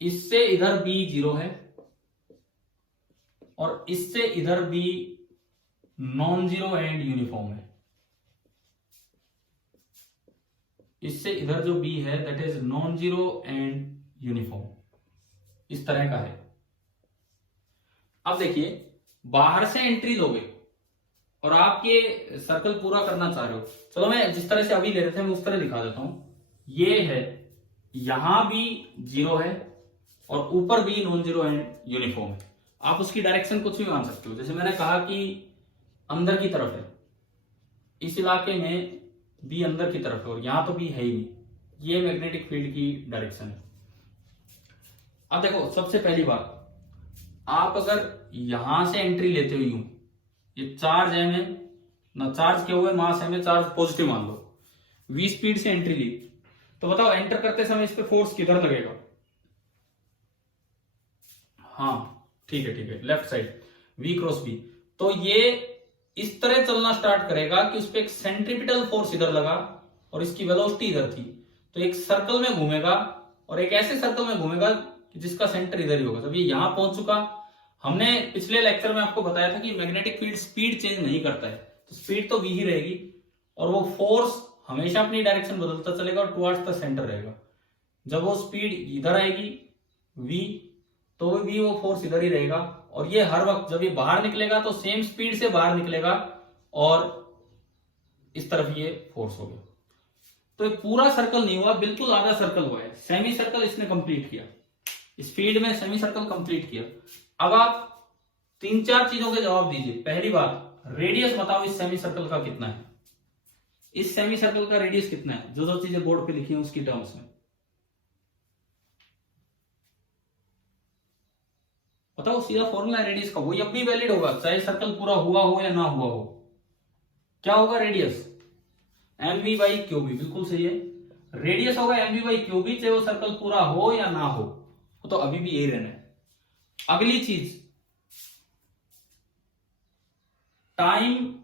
इससे इधर बी 0 है और इससे इधर B non zero and uniform है। इससे इधर जो बी है that is non zero and uniform, इस तरह का है। अब देखिए, बाहर से एंट्री लोगे और आप ये सर्कल पूरा करना चाह रहे हो, चलो मैं जिस तरह से अभी ले रहे थे मैं उस तरह दिखा देता हूं। ये है, यहां भी 0 है और ऊपर भी नॉन जीरो एंड यूनिफॉर्म है। आप उसकी डायरेक्शन कुछ भी मान सकते हो। जैसे मैंने कहा कि अंदर की तरफ है, इस इलाके में बी अंदर की तरफ है और यहां तो बी है ही नहीं, ये मैग्नेटिक फील्ड की डायरेक्शन है। अब देखो, सबसे पहली बात, आप अगर यहां से एंट्री लेते हो यूं, ये चार्ज एम है ना, चार्ज क्या हुआ, मास एम है, चार्ज पॉजिटिव मान लो, v स्पीड से एंट्री ली, तो बताओ एंटर करते समय इस पे फोर्स किधर लगेगा। हाँ ठीक है, left side v cross b। तो ये इस तरह चलना स्टार्ट करेगा कि उस पर एक सेंट्रीपिटल फोर्स इधर लगा और इसकी वेलोसिटी इधर थी, तो एक सर्कल में घूमेगा और एक ऐसे सर्कल में घूमेगा कि जिसका सेंटर इधर ही होगा। जब ये यहां पहुंच चुका, हमने पिछले लेक्चर में आपको बताया था कि मैग्नेटिक फील्ड स्पीड चेंज नहीं करता है, तो स्पीड तो v ही रहेगी और वो फोर्स हमेशा अपनी डायरेक्शन बदलता चलेगा और टुवर्ड्स द सेंटर रहेगा। जब वो स्पीड इधर आएगी v, तो भी वो फोर्स इधर ही रहेगा और ये हर वक्त जब ये बाहर निकलेगा तो सेम स्पीड से बाहर निकलेगा और इस तरफ ये फोर्स हो गया। तो ये पूरा सर्कल नहीं हुआ, बिल्कुल आधा सर्कल हुआ है, सेमी सर्कल इसने कंप्लीट किया, इस फील्ड में सेमी सर्कल कंप्लीट किया। अब आप 3-4 चीजों के जवाब दीजिए। पहली बात, रेडियस बताओ इस सेमी सर्कल का कितना है, इस सेमी सर्कल का रेडियस कितना है, जो जो चीजें बोर्ड पे लिखी है उसकी टर्म्स में बताओ। सीधा फॉर्मूला है रेडियस का, वही अब भी वैलिड होगा चाहे सर्कल पूरा हुआ हो या ना हुआ हो। क्या होगा radius, M V by Q B, बिल्कुल सही है, रेडियस होगा M V by Q B, चाहे वो सर्कल पूरा हो या ना हो, तो अभी भी यही रहना है। अगली चीज, time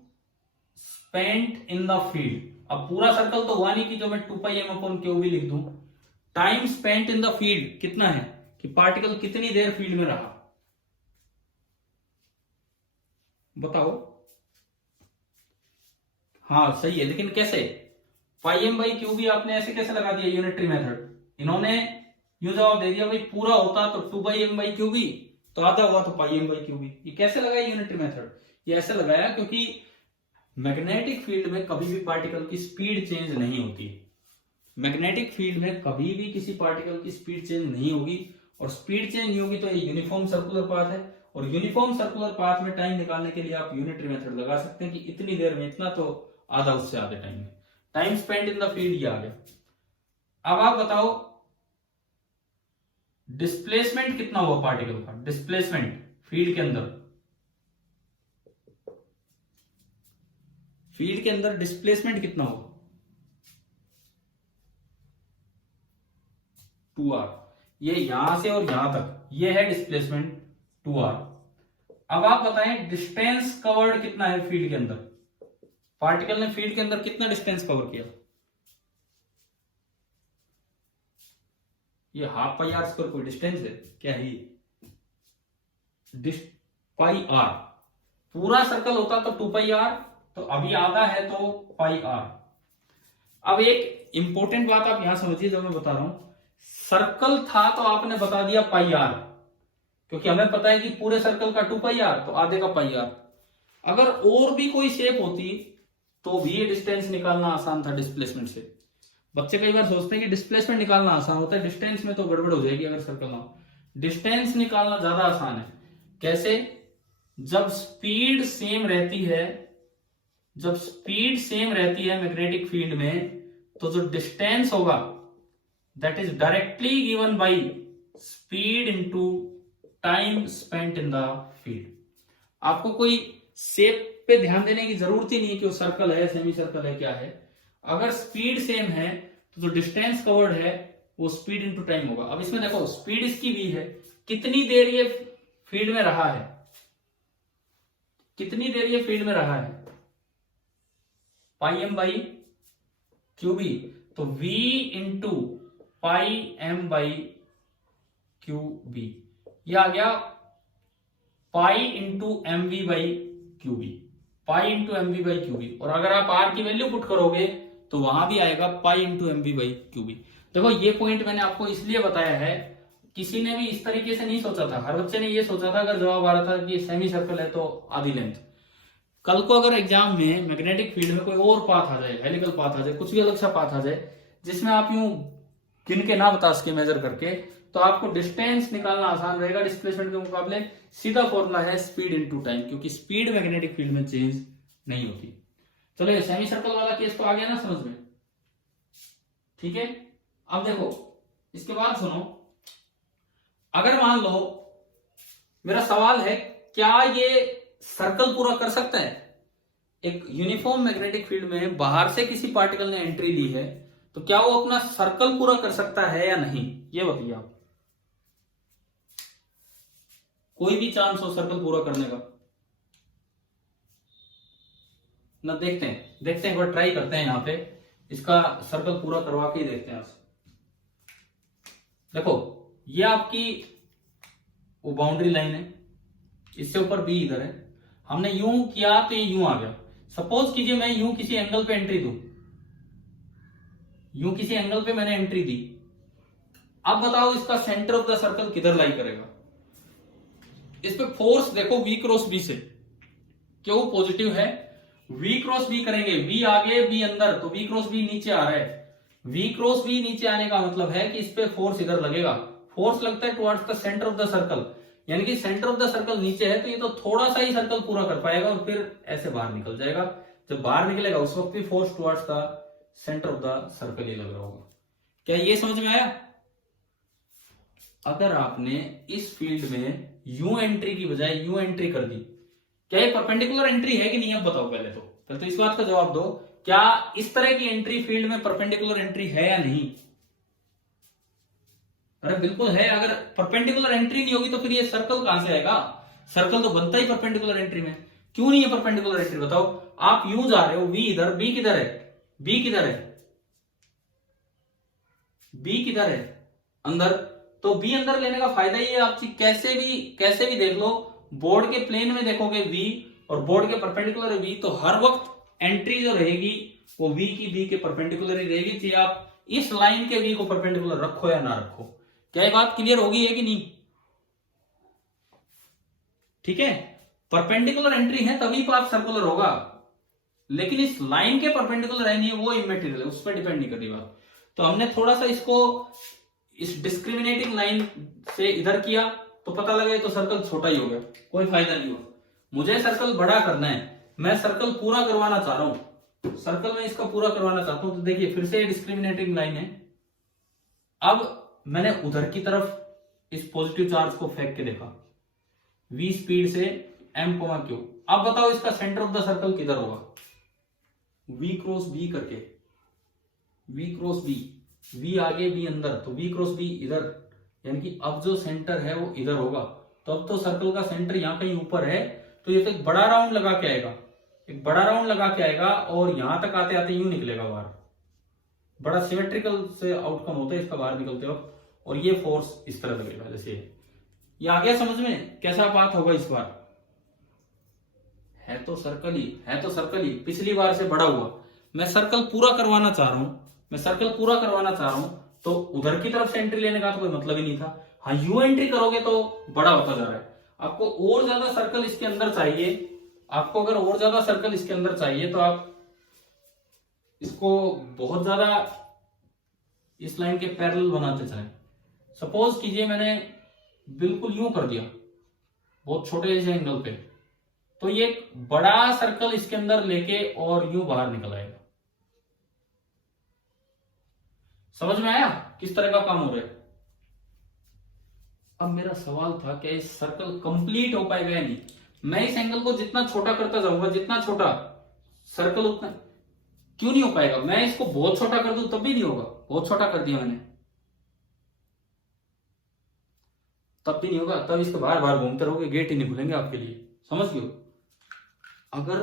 spent in the field. अब पूरा सर्कल तो हुआ नहीं कि जो मैं 2πm/क्यू बी लिख दूं, time spent in the field कितना है, कि पार्टिकल कितनी देर फील्ड में रहा, बताओ। हाँ सही है, लेकिन कैसे, πm/क्यू बी आपने ऐसे कैसे लगा दिया यूनिटरी मेथड। इन्होंने यूं जवाब दे दिया भाई पूरा होता तो 2πm/क्यू बी, तो आधा हुआ तो πm/क्यू बी। ये कैसे लगाया यूनिटरी मेथड, ये ऐसे लगाया क्योंकि मैग्नेटिक फील्ड में कभी भी पार्टिकल की स्पीड चेंज नहीं होती। मैग्नेटिक फील्ड में कभी भी किसी पार्टिकल की स्पीड चेंज नहीं होगी, और स्पीड चेंज नहीं होगी तो ये यूनिफॉर्म सर्कुलर पाथ है, और यूनिफॉर्म सर्कुलर पाथ में टाइम निकालने के लिए आप यूनिटरी मेथड लगा सकते हैं कि इतनी देर में इतना, तो आधा उससे आधे टाइम में। Time spend in the field ये आ गया। अब आप बताओ डिस्प्लेसमेंट कितना हुआ पार्टिकल का, डिस्प्लेसमेंट फील्ड के अंदर, फील्ड के अंदर डिस्प्लेसमेंट कितना होगा? 2r। ये यहां से और यहां तक ये है डिस्प्लेसमेंट 2r। अब आप बताएं डिस्टेंस कवर्ड कितना है फील्ड के अंदर? पार्टिकल ने फील्ड के अंदर कितना डिस्टेंस कवर किया? ये हाफ पाई आर स्क्वायर कोई डिस्टेंस है क्या? ही पाई आर। पूरा सर्कल होता तो 2 पाई आर, तो अभी आधा है तो पाई आर। अब एक इंपॉर्टेंट बात आप यहां समझिए जो मैं बता रहा हूं, सर्कल था तो आपने बता दिया पाई आर, क्योंकि हमें पता है कि पूरे सर्कल का 2 पाई आर तो आधे का पाई आर। अगर और भी कोई शेप होती तो भी ये डिस्टेंस निकालना आसान था डिस्प्लेसमेंट से। बच्चे कई बार सोचते हैं कि डिस्प्लेसमेंट निकालना आसान होता है, डिस्टेंस में तो गड़बड़ हो जाएगी अगर सर्कल ना हो। डिस्टेंस निकालना ज्यादा आसान है। कैसे? जब स्पीड सेम रहती है, जब स्पीड सेम रहती है मैग्नेटिक फील्ड में, तो जो डिस्टेंस होगा that is directly given by speed into time spent in the field. आपको कोई शेप पे ध्यान देने की जरूरत ही नहीं है कि वो सर्कल है, सेमी सर्कल है, क्या है। अगर स्पीड सेम है तो जो डिस्टेंस कवर्ड है वो स्पीड इनटू टाइम होगा। अब इसमें देखो स्पीड इसकी v है, कितनी देर ये फील्ड में रहा है, कितनी देर ये फील्ड में रहा है, pi M by Q B. तो v into pi M by Q B, यह आ गया pi into M V by Q B, pi into M V by Q B. और अगर आप आर की वैल्यू पुट करोगे तो वहां भी आएगा pi into M V by Q B. देखो ये पॉइंट मैंने आपको इसलिए बताया है, किसी ने भी इस तरीके से नहीं सोचा था। हर बच्चे ने ये सोचा था अगर जवाब आ रहा था कि सेमी सर्कल है तो आधी लेंथ। कल को अगर एग्जाम में मैग्नेटिक फील्ड में कोई और पाथ आ जाए, हेलिकल पाथ आ जाए, कुछ भी अलग सा पाथ आ जाए जिसमें आप यूं गिन के ना बता सके मेजर करके, तो आपको डिस्टेंस निकालना आसान रहेगा डिस्प्लेसमेंट के मुकाबले। सीधा फॉर्मूला है स्पीड इनटू टाइम, क्योंकि स्पीड मैग्नेटिक फील्ड में चेंज नहीं होती। चलो ये सेमी सर्कल वाला केस तो आ गया ना समझ में, ठीक है। अब देखो इसके बाद सुनो, अगर मान लो मेरा सवाल है क्या ये सर्कल पूरा कर सकता है? एक यूनिफॉर्म मैग्नेटिक फील्ड में बाहर से किसी पार्टिकल ने एंट्री ली है, तो क्या वो अपना सर्कल पूरा कर सकता है या नहीं, ये बताइए आप। कोई भी चांस हो सर्कल पूरा करने का ना? देखते हैं, देखते हैं, एक बार ट्राई करते हैं यहां पे, इसका सर्कल पूरा करवा के ही देखते हैं। देखो ये आपकी वो बाउंड्री लाइन है, इससे ऊपर बी इधर है, हमने यूं किया तो ये यूं आ गया। सपोज कीजिए मैं यूं किसी एंगल पे एंट्री दूं, यूं किसी एंगल पे मैंने एंट्री दी। अब बताओ इसका सेंटर ऑफ द सर्कल किधर लाई करेगा? इस पे फोर्स देखो v क्रॉस b से, क्यों पॉजिटिव है, v क्रॉस b करेंगे, v आगे b अंदर, तो v क्रॉस b नीचे आ रहा है। v क्रॉस b नीचे आने का मतलब है कि इस पे फोर्स इधर लगेगा। फोर्स लगता है towards the centre of the circle, यानी कि सेंटर ऑफ द सर्कल नीचे है, तो ये तो थोड़ा सा ही सर्कल पूरा कर पाएगा और फिर ऐसे बाहर निकल जाएगा। जब बाहर निकलेगा उस वक्त भी force towards the centre of the circle ही लग रहा होगा। क्या ये समझ में आया? अगर आपने इस फील्ड में यू एंट्री की बजाय यू एंट्री कर दी, क्या ये परपेंडिकुलर एंट्री है कि नहीं? अब बताओ पहले तो इस बात का जवाब दो, क्या इस तरह की एंट्री फील्ड में परपेंडिकुलर एंट्री है या नहीं? अरे बिल्कुल है। अगर परपेंडिकुलर एंट्री नहीं होगी तो फिर ये सर्कल कहां से आएगा? सर्कल तो बनता ही परपेंडिकुलर एंट्री में। क्यों नहीं है परपेंडिकुलर एंट्री बताओ? आप यूं जा रहे हो, v इधर, b किधर है, b किधर है, b किधर है, अंदर। तो b अंदर लेने का फायदा ये है, आप कैसे भी देख लो, बोर्ड के प्लेन में देखोगे v और बोर्ड के परपेंडिकुलर है v, तो हर वक्त एंट्री जो रहेगी वो v की b के परपेंडिकुलर ही रहेगी, चाहे आप इस लाइन के v को परपेंडिकुलर रखो या ना रखो। क्या ये बात क्लियर होगी है कि नहीं? ठीक है, परपेंडिकुलर एंट्री है तभी पाथ सर्कुलर होगा, लेकिन इस लाइन के परपेंडिकुलर है नहीं है वो इमेटीरियल है, उस पर डिपेंड नहीं करती बात। तो हमने थोड़ा सा इसको इस डिस्क्रिमिनेटिंग लाइन से इधर किया तो पता लगे तो सर्कल छोटा ही हो गया, कोई फायदा नहीं हुआ। मुझे सर्कल बड़ा करना है, मैं सर्कल पूरा करवाना चाह रहा हूं, सर्कल में इसका पूरा करवाना चाहता हूं। तो देखिए फिर से डिस्क्रिमिनेटिंग लाइन है। अब मैंने उधर की तरफ इस पॉजिटिव चार्ज को फेंक के देखा v स्पीड से m, q। अब बताओ इसका सेंटर ऑफ द सर्कल किधर होगा? वी क्रॉस बी करके, वी क्रॉस बी, वी आगे बी अंदर, तो वी क्रॉस बी इधर, यानी कि अब जो सेंटर है वो इधर होगा। तो अब तो सर्कल का सेंटर यहाँ कहीं ऊपर है, तो ये तो एक बड़ा राउंड लगा के आएगा, एक बड़ा राउंड लगा के आएगा और यहां तक आते आते यूं निकलेगा बाहर। बड़ा सिमेट्रिकल से आउटकम होता है इसका बाहर निकलते वक्त, और ये फोर्स इस तरह लगेगा जैसे ये आ गया समझ में कैसा बात होगा इस बार। है तो सर्कल ही, है तो सर्कल ही, पिछली बार से बड़ा हुआ। मैं सर्कल पूरा करवाना चाह रहा हूं, मैं सर्कल पूरा करवाना चाह रहा हूं, तो उधर की तरफ से एंट्री लेने का तो कोई मतलब ही नहीं था। हाँ यू एंट्री करोगे तो बड़ा होता जा रहा है। आपको और ज्यादा सर्कल इसके अंदर चाहिए, आपको अगर और ज्यादा सर्कल इसके अंदर चाहिए तो आप इसको बहुत ज्यादा इस लाइन के पैरेलल बनाते जाएं। सपोज कीजिए मैंने बिल्कुल यूं कर दिया बहुत छोटे से एंगल पे, तो ये एक बड़ा सर्कल इसके अंदर लेके और यूं बाहर निकल आएगा। समझ में आया किस तरह का काम हो रहा है? अब मेरा सवाल था क्या ये सर्कल कंप्लीट हो पाएगा या नहीं। मैं इस एंगल को जितना छोटा करता जाऊंगा, जितना छोटा सर्कल उतना क्यों नहीं हो पाएगा। मैं इसको बहुत छोटा कर दूं तब भी नहीं होगा, बहुत छोटा कर दिया मैंने तब भी नहीं होगा, तब इसको बार बार घूमते रहोगे, गेट ही नहीं खुलेंगे आपके लिए। समझ गए? अगर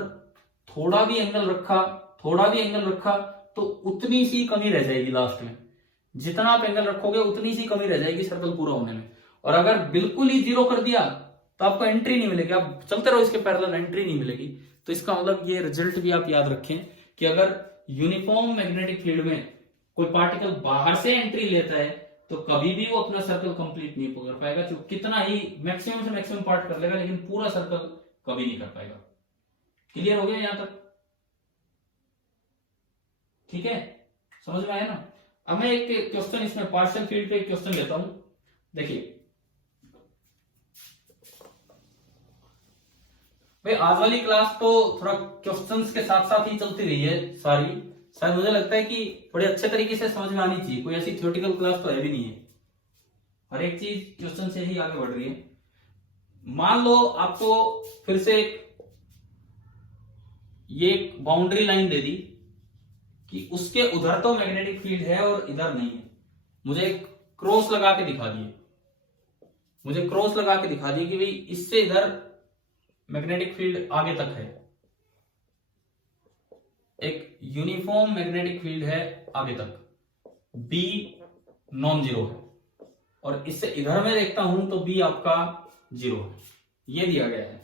थोड़ा भी एंगल रखा, थोड़ा भी एंगल रखा तो उतनी सी कमी रह जाएगी लास्ट में। जितना आप एंगल रखोगे उतनी सी कमी रह जाएगी सर्कल पूरा होने में। और अगर बिल्कुल ही जीरो कर दिया तो आपको एंट्री नहीं मिलेगी, आप चलते रहो इसके पैरेलल, एंट्री नहीं मिलेगी। तो इसका मतलब ये रिजल्ट भी आप याद रखें कि अगर यूनिफॉर्म मैग्नेटिक फील्ड में कोई पार्टिकल बाहर से एंट्री लेता है तो कभी भी वो अपना सर्कल कंप्लीट नहीं कर पाएगा। कितना ही मैक्सिमम से मैक्सिमम पार्ट कर लेगा लेकिन पूरा सर्कल कभी नहीं कर पाएगा। क्लियर हो गया यहां तक? ठीक है, समझ में आया ना? अब मैं एक क्वेश्चन इसमें पार्शियल फील्ड पे क्वेश्चन लेता हूं। देखिए भाई आज वाली क्लास तो थोड़ा क्वेश्चंस के साथ साथ ही चलती रही है सारी। शायद मुझे लगता है कि बड़े अच्छे तरीके से समझ में आनी चाहिए, कोई ऐसी थ्योरेटिकल क्लास तो है भी नहीं है। हर एक चीज क्वेश्चन से ही आगे बढ़ रही है। मान लो आपको फिर से ये बाउंड्री लाइन दे दी कि उसके उधर तो मैग्नेटिक फील्ड है और इधर नहीं है। मुझे क्रॉस लगा के दिखा दिए, मुझे क्रॉस लगा के दिखा दिए कि भाई इससे इधर मैग्नेटिक फील्ड आगे तक है, एक यूनिफॉर्म मैग्नेटिक फील्ड है आगे तक, बी नॉन जीरो है, और इससे इधर मैं देखता हूं तो बी आपका जीरो है, ये दिया गया है।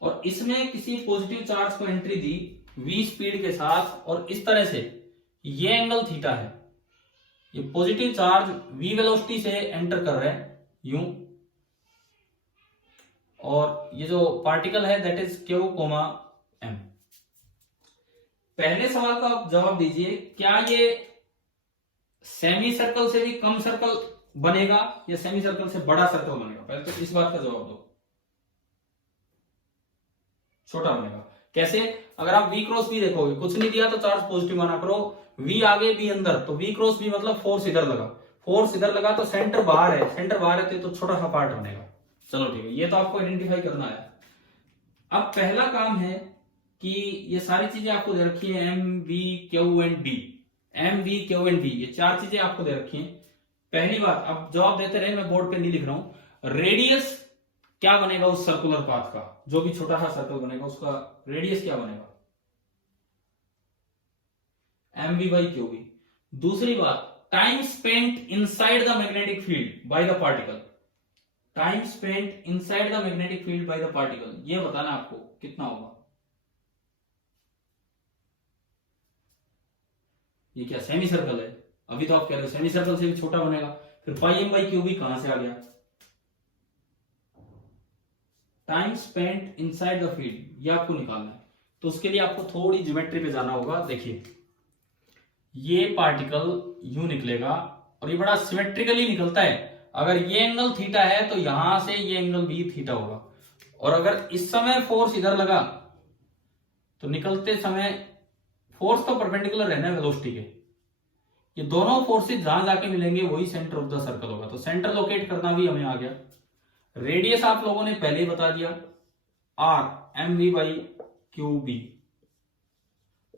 और इसमें किसी पॉजिटिव चार्ज को एंट्री दी v स्पीड के साथ, और इस तरह से ये एंगल थीटा है, ये पॉजिटिव चार्ज v वेलोसिटी से एंटर कर रहा है यूं, और ये जो पार्टिकल है दैट इज q, m। पहले सवाल का आप जवाब दीजिए, क्या ये सेमी सर्कल से भी कम सर्कल बनेगा या सेमी सर्कल से बड़ा सर्कल बनेगा? पहले तो इस बात का जवाब दो। छोटा बनेगा। कैसे? अगर आप v क्रॉस v देखोगे, कुछ नहीं दिया तो चार्ज पॉजिटिव माना करो, v आगे v अंदर, तो v क्रॉस v मतलब फोर्स इधर लगा, फोर्स इधर लगा तो सेंटर बाहर है, सेंटर बाहर है तो छोटा सा पार्ट बनेगा। चलो ठीक है, ये तो आपको आइडेंटिफाई करना है। अब पहला काम है कि ये सारी चीजें आपको दे रखी है, M V Q and B, M V Q and B, ये चार चीजें आपको दे रखी है। पहली बात, अब जवाब देते रहे, मैं बोर्ड पे नहीं लिख रहा हूं। रेडियस क्या बनेगा उस सर्कुलर पाथ का, जो भी छोटा सा सर्कल बनेगा उसका रेडियस क्या बनेगा? M V by Q V. दूसरी बात, time spent inside the magnetic field by the particle, time spent inside the magnetic field by the particle, ये बताना आपको कितना होगा। ये क्या सेमी सर्कल है? अभी तो आप कह रहे हो सेमी सर्कल से भी छोटा बनेगा, फिर पाई एम बाई क्यू भी कहां से आ गया? Time spent inside the field, ये आपको निकालना है। तो उसके लिए आपको थोड़ी ज्योमेट्री पे जाना होगा। देखिए ये पार्टिकल यूं निकलेगा और ये बड़ा सिमेट्रिकली निकलता है। अगर ये एंगल थीटा है तो यहां से ये एंगल भी थीटा होगा, और अगर इस समय फोर्स इधर लगा तो निकलते समय फोर्स तो परपेंडिकुलर रहना है वेलोसिटी के, ये दोनों फोर्सेस जहां जाके मिलेंगे वही सेंटर ऑफ द सर्कल होगा। तो सेंटर लोकेट करना भी हमें आ गया। रेडियस आप लोगों ने पहले ही बता दिया, R M V by Q B.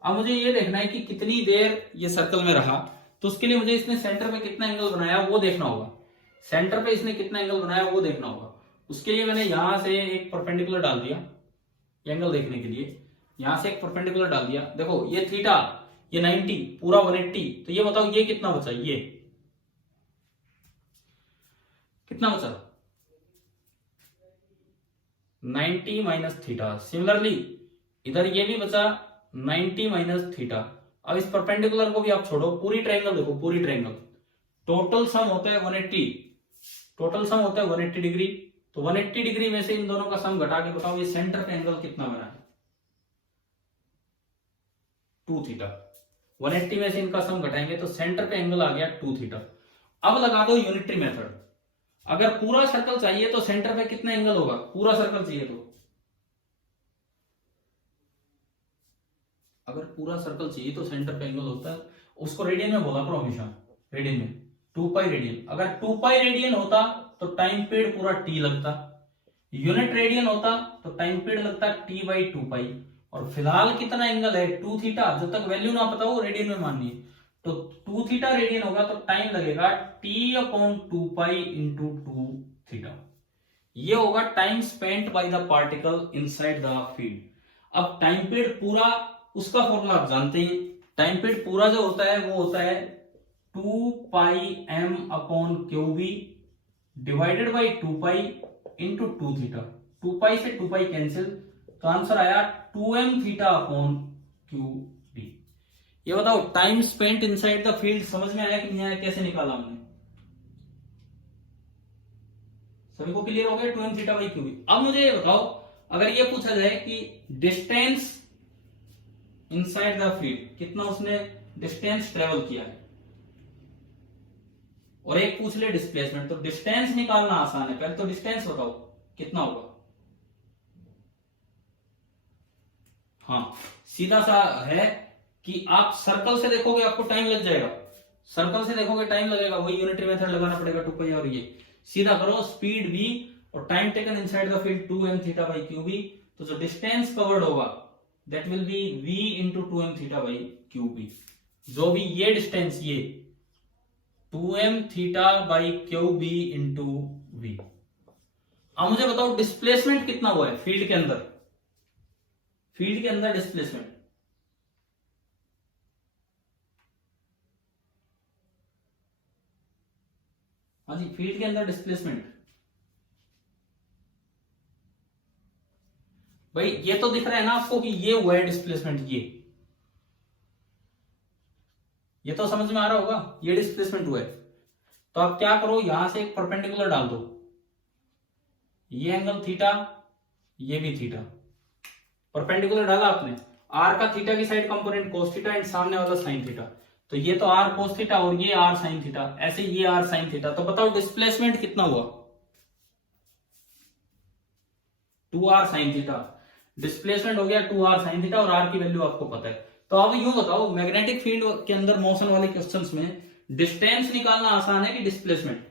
अब मुझे ये देखना है कि कितनी देर ये सर्कल में रहा, तो उसके लिए मुझे इसने सेंटर पे कितना एंगल बनाया वो देखना होगा। सेंटर पे इसने कितना एंगल बनाया वो देखना होगा। उसके लिए मैंने यहां से एक परपेंडिकुलर डाल दिया एंगल देखने के लिए, यहां से एक परपेंडिकुलर डाल दिया। देखो ये थीटा, ये 90, पूरा 180, तो ये बताओ ये कितना बचा, ये कितना बचा 90 माइनस थीटा। सिमिलरली इधर ये भी बचा 90 माइनस थीटा। अब इस परपेंडिकुलर को भी आप छोड़ो, पूरी ट्रायंगल देखो, पूरी ट्रायंगल टोटल सम होता है 180, टोटल सम होता है 180 डिग्री। तो 180 डिग्री में से इन दोनों का सम घटा के बताओ ये सेंटर का एंगल कितना बना है, 2 थीटा। 180 में से इनका सम घटाएंगे तो सेंटर पे एंगल आ गया 2 थीटा। अब लगा दो यूनिटरी मेथड। अगर पूरा सर्कल चाहिए तो सेंटर पे कितना एंगल होगा, पूरा सर्कल चाहिए तो, अगर पूरा सर्कल चाहिए तो सेंटर पे एंगल होता है, उसको रेडियन में बोला करो हमेशा, रेडियन में 2 पाई रेडियन। अगर 2 पाई रेडियन होता तो टाइम पीरियड पूरा टी लगता, यूनिट रेडियन होता तो टाइम पीरियड लगता t/2 पाई। और फिलहाल कितना एंगल है 2 थीटा, जब तक वैल्यू ना पता हो रेडियन में माननी है। तो 2 थीटा रेडियन होगा तो टाइम लगेगा t/2 पाई इंटू 2 थीटा। ये होगा time spent bye the particle inside the field. अब टाइम पीरियड पूरा, उसका फॉर्मूला आप जानते हैं, टाइम पीरियड पूरा जो होता है वो होता है 2 पाई m/qv divided by 2 pi into 2 theta. 2 पाई से 2 पाई कैंसिल, तो आंसर आया 2m थीटा अपॉन qv। ये बताओ time spent inside the field समझ में आया कि नहीं आया, कैसे निकाला हमने, सभी को क्लियर हो गया 2m थीटा बाई qv। अब मुझे ये बताओ अगर ये पूछा जाए कि डिस्टेंस इनसाइड द फील्ड कितना उसने डिस्टेंस ट्रेवल किया है, और एक पूछ ले डिस्प्लेसमेंट, तो डिस्टेंस निकालना आसान है। पहले तो डिस्टेंस बताओ कितना होगा। हाँ सीधा सा है कि आप सर्कल से देखोगे आपको टाइम लग जाएगा, सर्कल से देखोगे टाइम लगेगा, वही यूनिटरी मेथड लगाना पड़ेगा 2 पाई। और ये सीधा करो स्पीड v और time taken inside the field 2m theta by qv, तो जो डिस्टेंस कवर्ड होगा that will B v into 2m theta by qv। जो भी ये डिस्टेंस, ये 2m theta by qv into v। अब मुझे बताओ डिस्प्लेसमेंट कितना हुआ है फील्ड के अंदर, फील्ड के अंदर डिस्प्लेसमेंट, हाँ जी फील्ड के अंदर डिस्प्लेसमेंट। भाई ये तो दिख रहा है ना आपको कि ये हुआ है डिस्प्लेसमेंट, ये तो समझ में आ रहा होगा, ये डिस्प्लेसमेंट हुआ है। तो आप क्या करो, यहां से एक परपेंडिकुलर डाल दो, ये एंगल थीटा, ये भी थीटा, परपेंडिकुलर डाला आपने, आर का थीटा की side component cos theta and सामने वाला साइन थीटा, तो ये तो आर कोस थीटा और ये आर साइन थीटा, ऐसे ये आर साइन थीटा। तो बताओ डिस्प्लेसमेंट कितना हुआ, 2r साइन थीटा। डिस्प्लेसमेंट हो गया 2r साइन थीटा और r की वैल्यू आपको पता है। तो अब यूं बताओ मैग्नेटिक फील्ड के अंदर मोशन वाले क्वेश्चंस में डिस्टेंस निकालना आसान है कि डिस्प्लेसमेंट?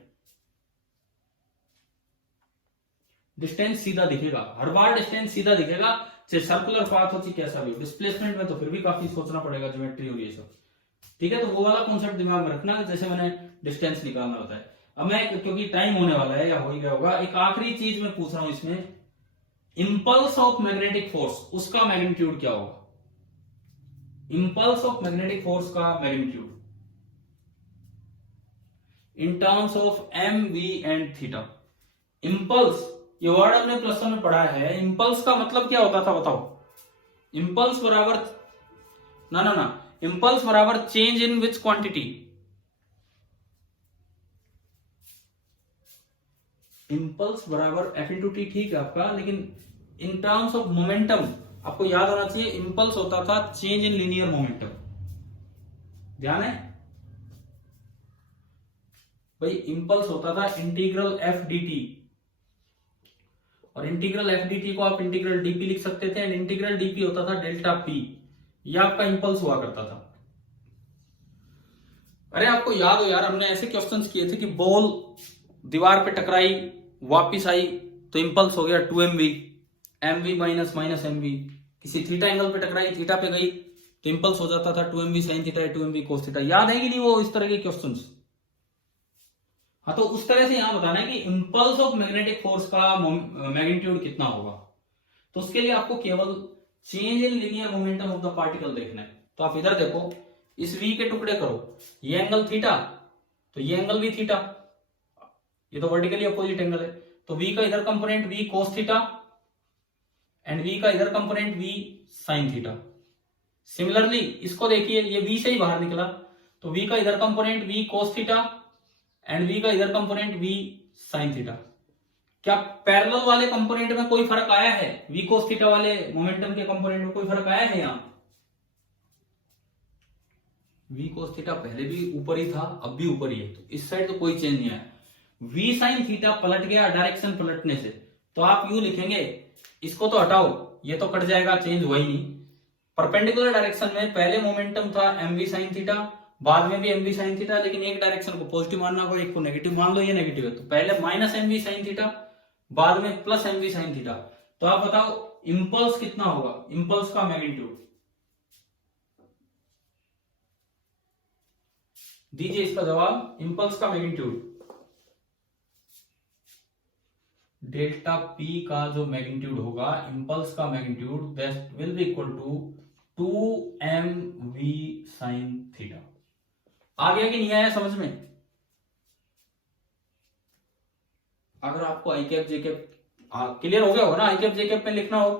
डिस्टेंस सीधा दिखेगा, हर बार डिस्टेंस सीधा दिखेगा, चाहे सर्कुलर पाथ हो चाहे कैसा भी हो। डिस्प्लेसमेंट में तो फिर भी काफी सोचना पड़ेगा, ज्योमेट्री और ये सब, ठीक है। तो वो वाला कॉन्सेप्ट दिमाग में रखना जैसे मैंने डिस्टेंस निकालना होता है। अब मैं, क्योंकि टाइम होने वाला है या हो ही गया होगा, एक आखिरी चीज मैं पूछ रहा हूं इसमें, इंपल्स ऑफ मैग्नेटिक फोर्स, उसका मैग्नीट्यूड क्या होगा? इंपल्स ऑफ मैग्नेटिक फोर्स का magnitude in terms of M V and theta. Impulse, ये वर्ड हमने प्लस वन में पढ़ा है। इंपल्स का मतलब क्या होता था बताओ? इंपल्स बराबर ना इंपल्स बराबर change in which quantity? Impulse बराबर एफ इंटू टी, ठीक है आपका, लेकिन इन टर्म्स ऑफ मोमेंटम आपको याद होना चाहिए, इंपल्स होता था चेंज इन लीनियर मोमेंटम। ध्यान है भाई, इंपल्स होता था इंटीग्रल एफ डी टी, और इंटीग्रल एफ डी टी को आप इंटीग्रल डीपी लिख सकते थे, एंड इंटीग्रल डीपी होता था डेल्टा पी। यह आपका इंपल्स हुआ करता था। अरे आपको याद हो यार, हमने ऐसे क्वेश्चंस किए थे कि बॉल दीवार पे टकराई, वापिस आई, तो इंपल्स हो गया 2mv, mv minus minus mv। किसी थीटा एंगल पे टकराई, थीटा पे गई, तो इम्पल्स हो जाता था 2mv sin theta 2mv cos theta. याद है कि नहीं वो इस तरह के क्वेश्चंस? हाँ, तो उस तरह से यहां बताना है कि इम्पल्स ऑफ मैग्नेटिक फोर्स का मैग्नीट्यूड कितना होगा। तो उसके लिए आपको केवल change in linear momentum of the particle देखना है। तो आप इधर देखो, इस v के टुकड़े करो, ये एंगल थीटा तो ये एंगल भी थीटा, ये तो वर्टिकली अपोजिट एंगल है। तो v का इधर component v cos theta and v का इधर component v sin theta. Similarly इसको देखिए, ये v से ही बाहर निकला, तो v का इधर component v cos theta and v का इधर कंपोनेंट v sin थीटा। क्या पैरेलल वाले कंपोनेंट में कोई फर्क आया है? v cos थीटा वाले मोमेंटम के कंपोनेंट में कोई फर्क आया है? यहां v cos थीटा पहले भी ऊपर ही था, अब भी ऊपर ही है, तो इस साइड तो कोई चेंज नहीं आया। v sin थीटा पलट गया डायरेक्शन पलटने से, तो आप यूं लिखेंगे, इसको तो हटाओ, ये तो कट जाएगा, चेंज हुआ ही नहीं। परपेंडिकुलर डायरेक्शन में पहले मोमेंटम था mv sin थीटा, बाद में भी mv sin थीटा, लेकिन एक डायरेक्शन को पॉजिटिव मानना होगा, एक को नेगेटिव मान लो, ये नेगेटिव है, तो पहले माइनस mv sin थीटा, बाद में प्लस mv sin थीटा। तो आप बताओ इंपल्स कितना होगा, इंपल्स का मैग्नीट्यूड दीजिए इसका जवाब। इंपल्स का मैग्नीट्यूड डेल्टा p का जो मैग्नीट्यूड होगा, इंपल्स का magnitude, that will be equal to 2mv sin theta. आ गया कि नहीं आया समझ में? अगर आपको I cap J cap clear हो गया होगा ना, आई कैप जे कैप में लिखना हो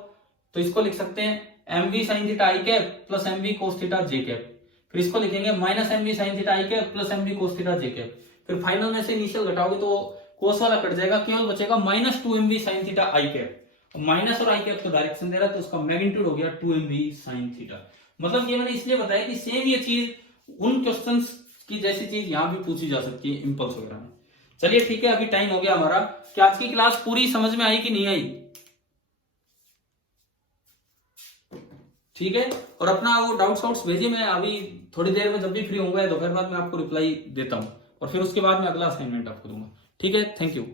तो इसको लिख सकते हैं mv sin theta i cap plus mv cos theta j cap, फिर इसको लिखेंगे minus mv sin theta i cap plus mv cos theta j cap, फिर फाइनल में से इनिशियल घटाओगे तो कोस वाला कट जाएगा, केवल बचेगा minus 2mv sin theta i cap. Minus और आई कैप तो डायरेक्शन दे रहा है, तो उसका मैग्नीट्यूड हो गया 2mv sin थीटा। मतलब ये मैंने इसलिए बताया कि सेम ये चीज उन क्वेश्चंस की जैसी चीज यहां भी पूछी जा सकती है इंपल्स वगैरह में। चलिए ठीक है, अभी टाइम हो गया हमारा। कि आज की क्लास पूरी समझ में आई कि नहीं आई? ठीक है, और अपना वो डाउट्स भेजिए, मैं अभी थोड़ी देर में जब भी फ्री होऊंगा दोपहर बाद में आपको रिप्लाई देता हूं, और फिर उसके बाद में अगला असाइनमेंट आपको दूंगा। ठीक है, थैंक यू।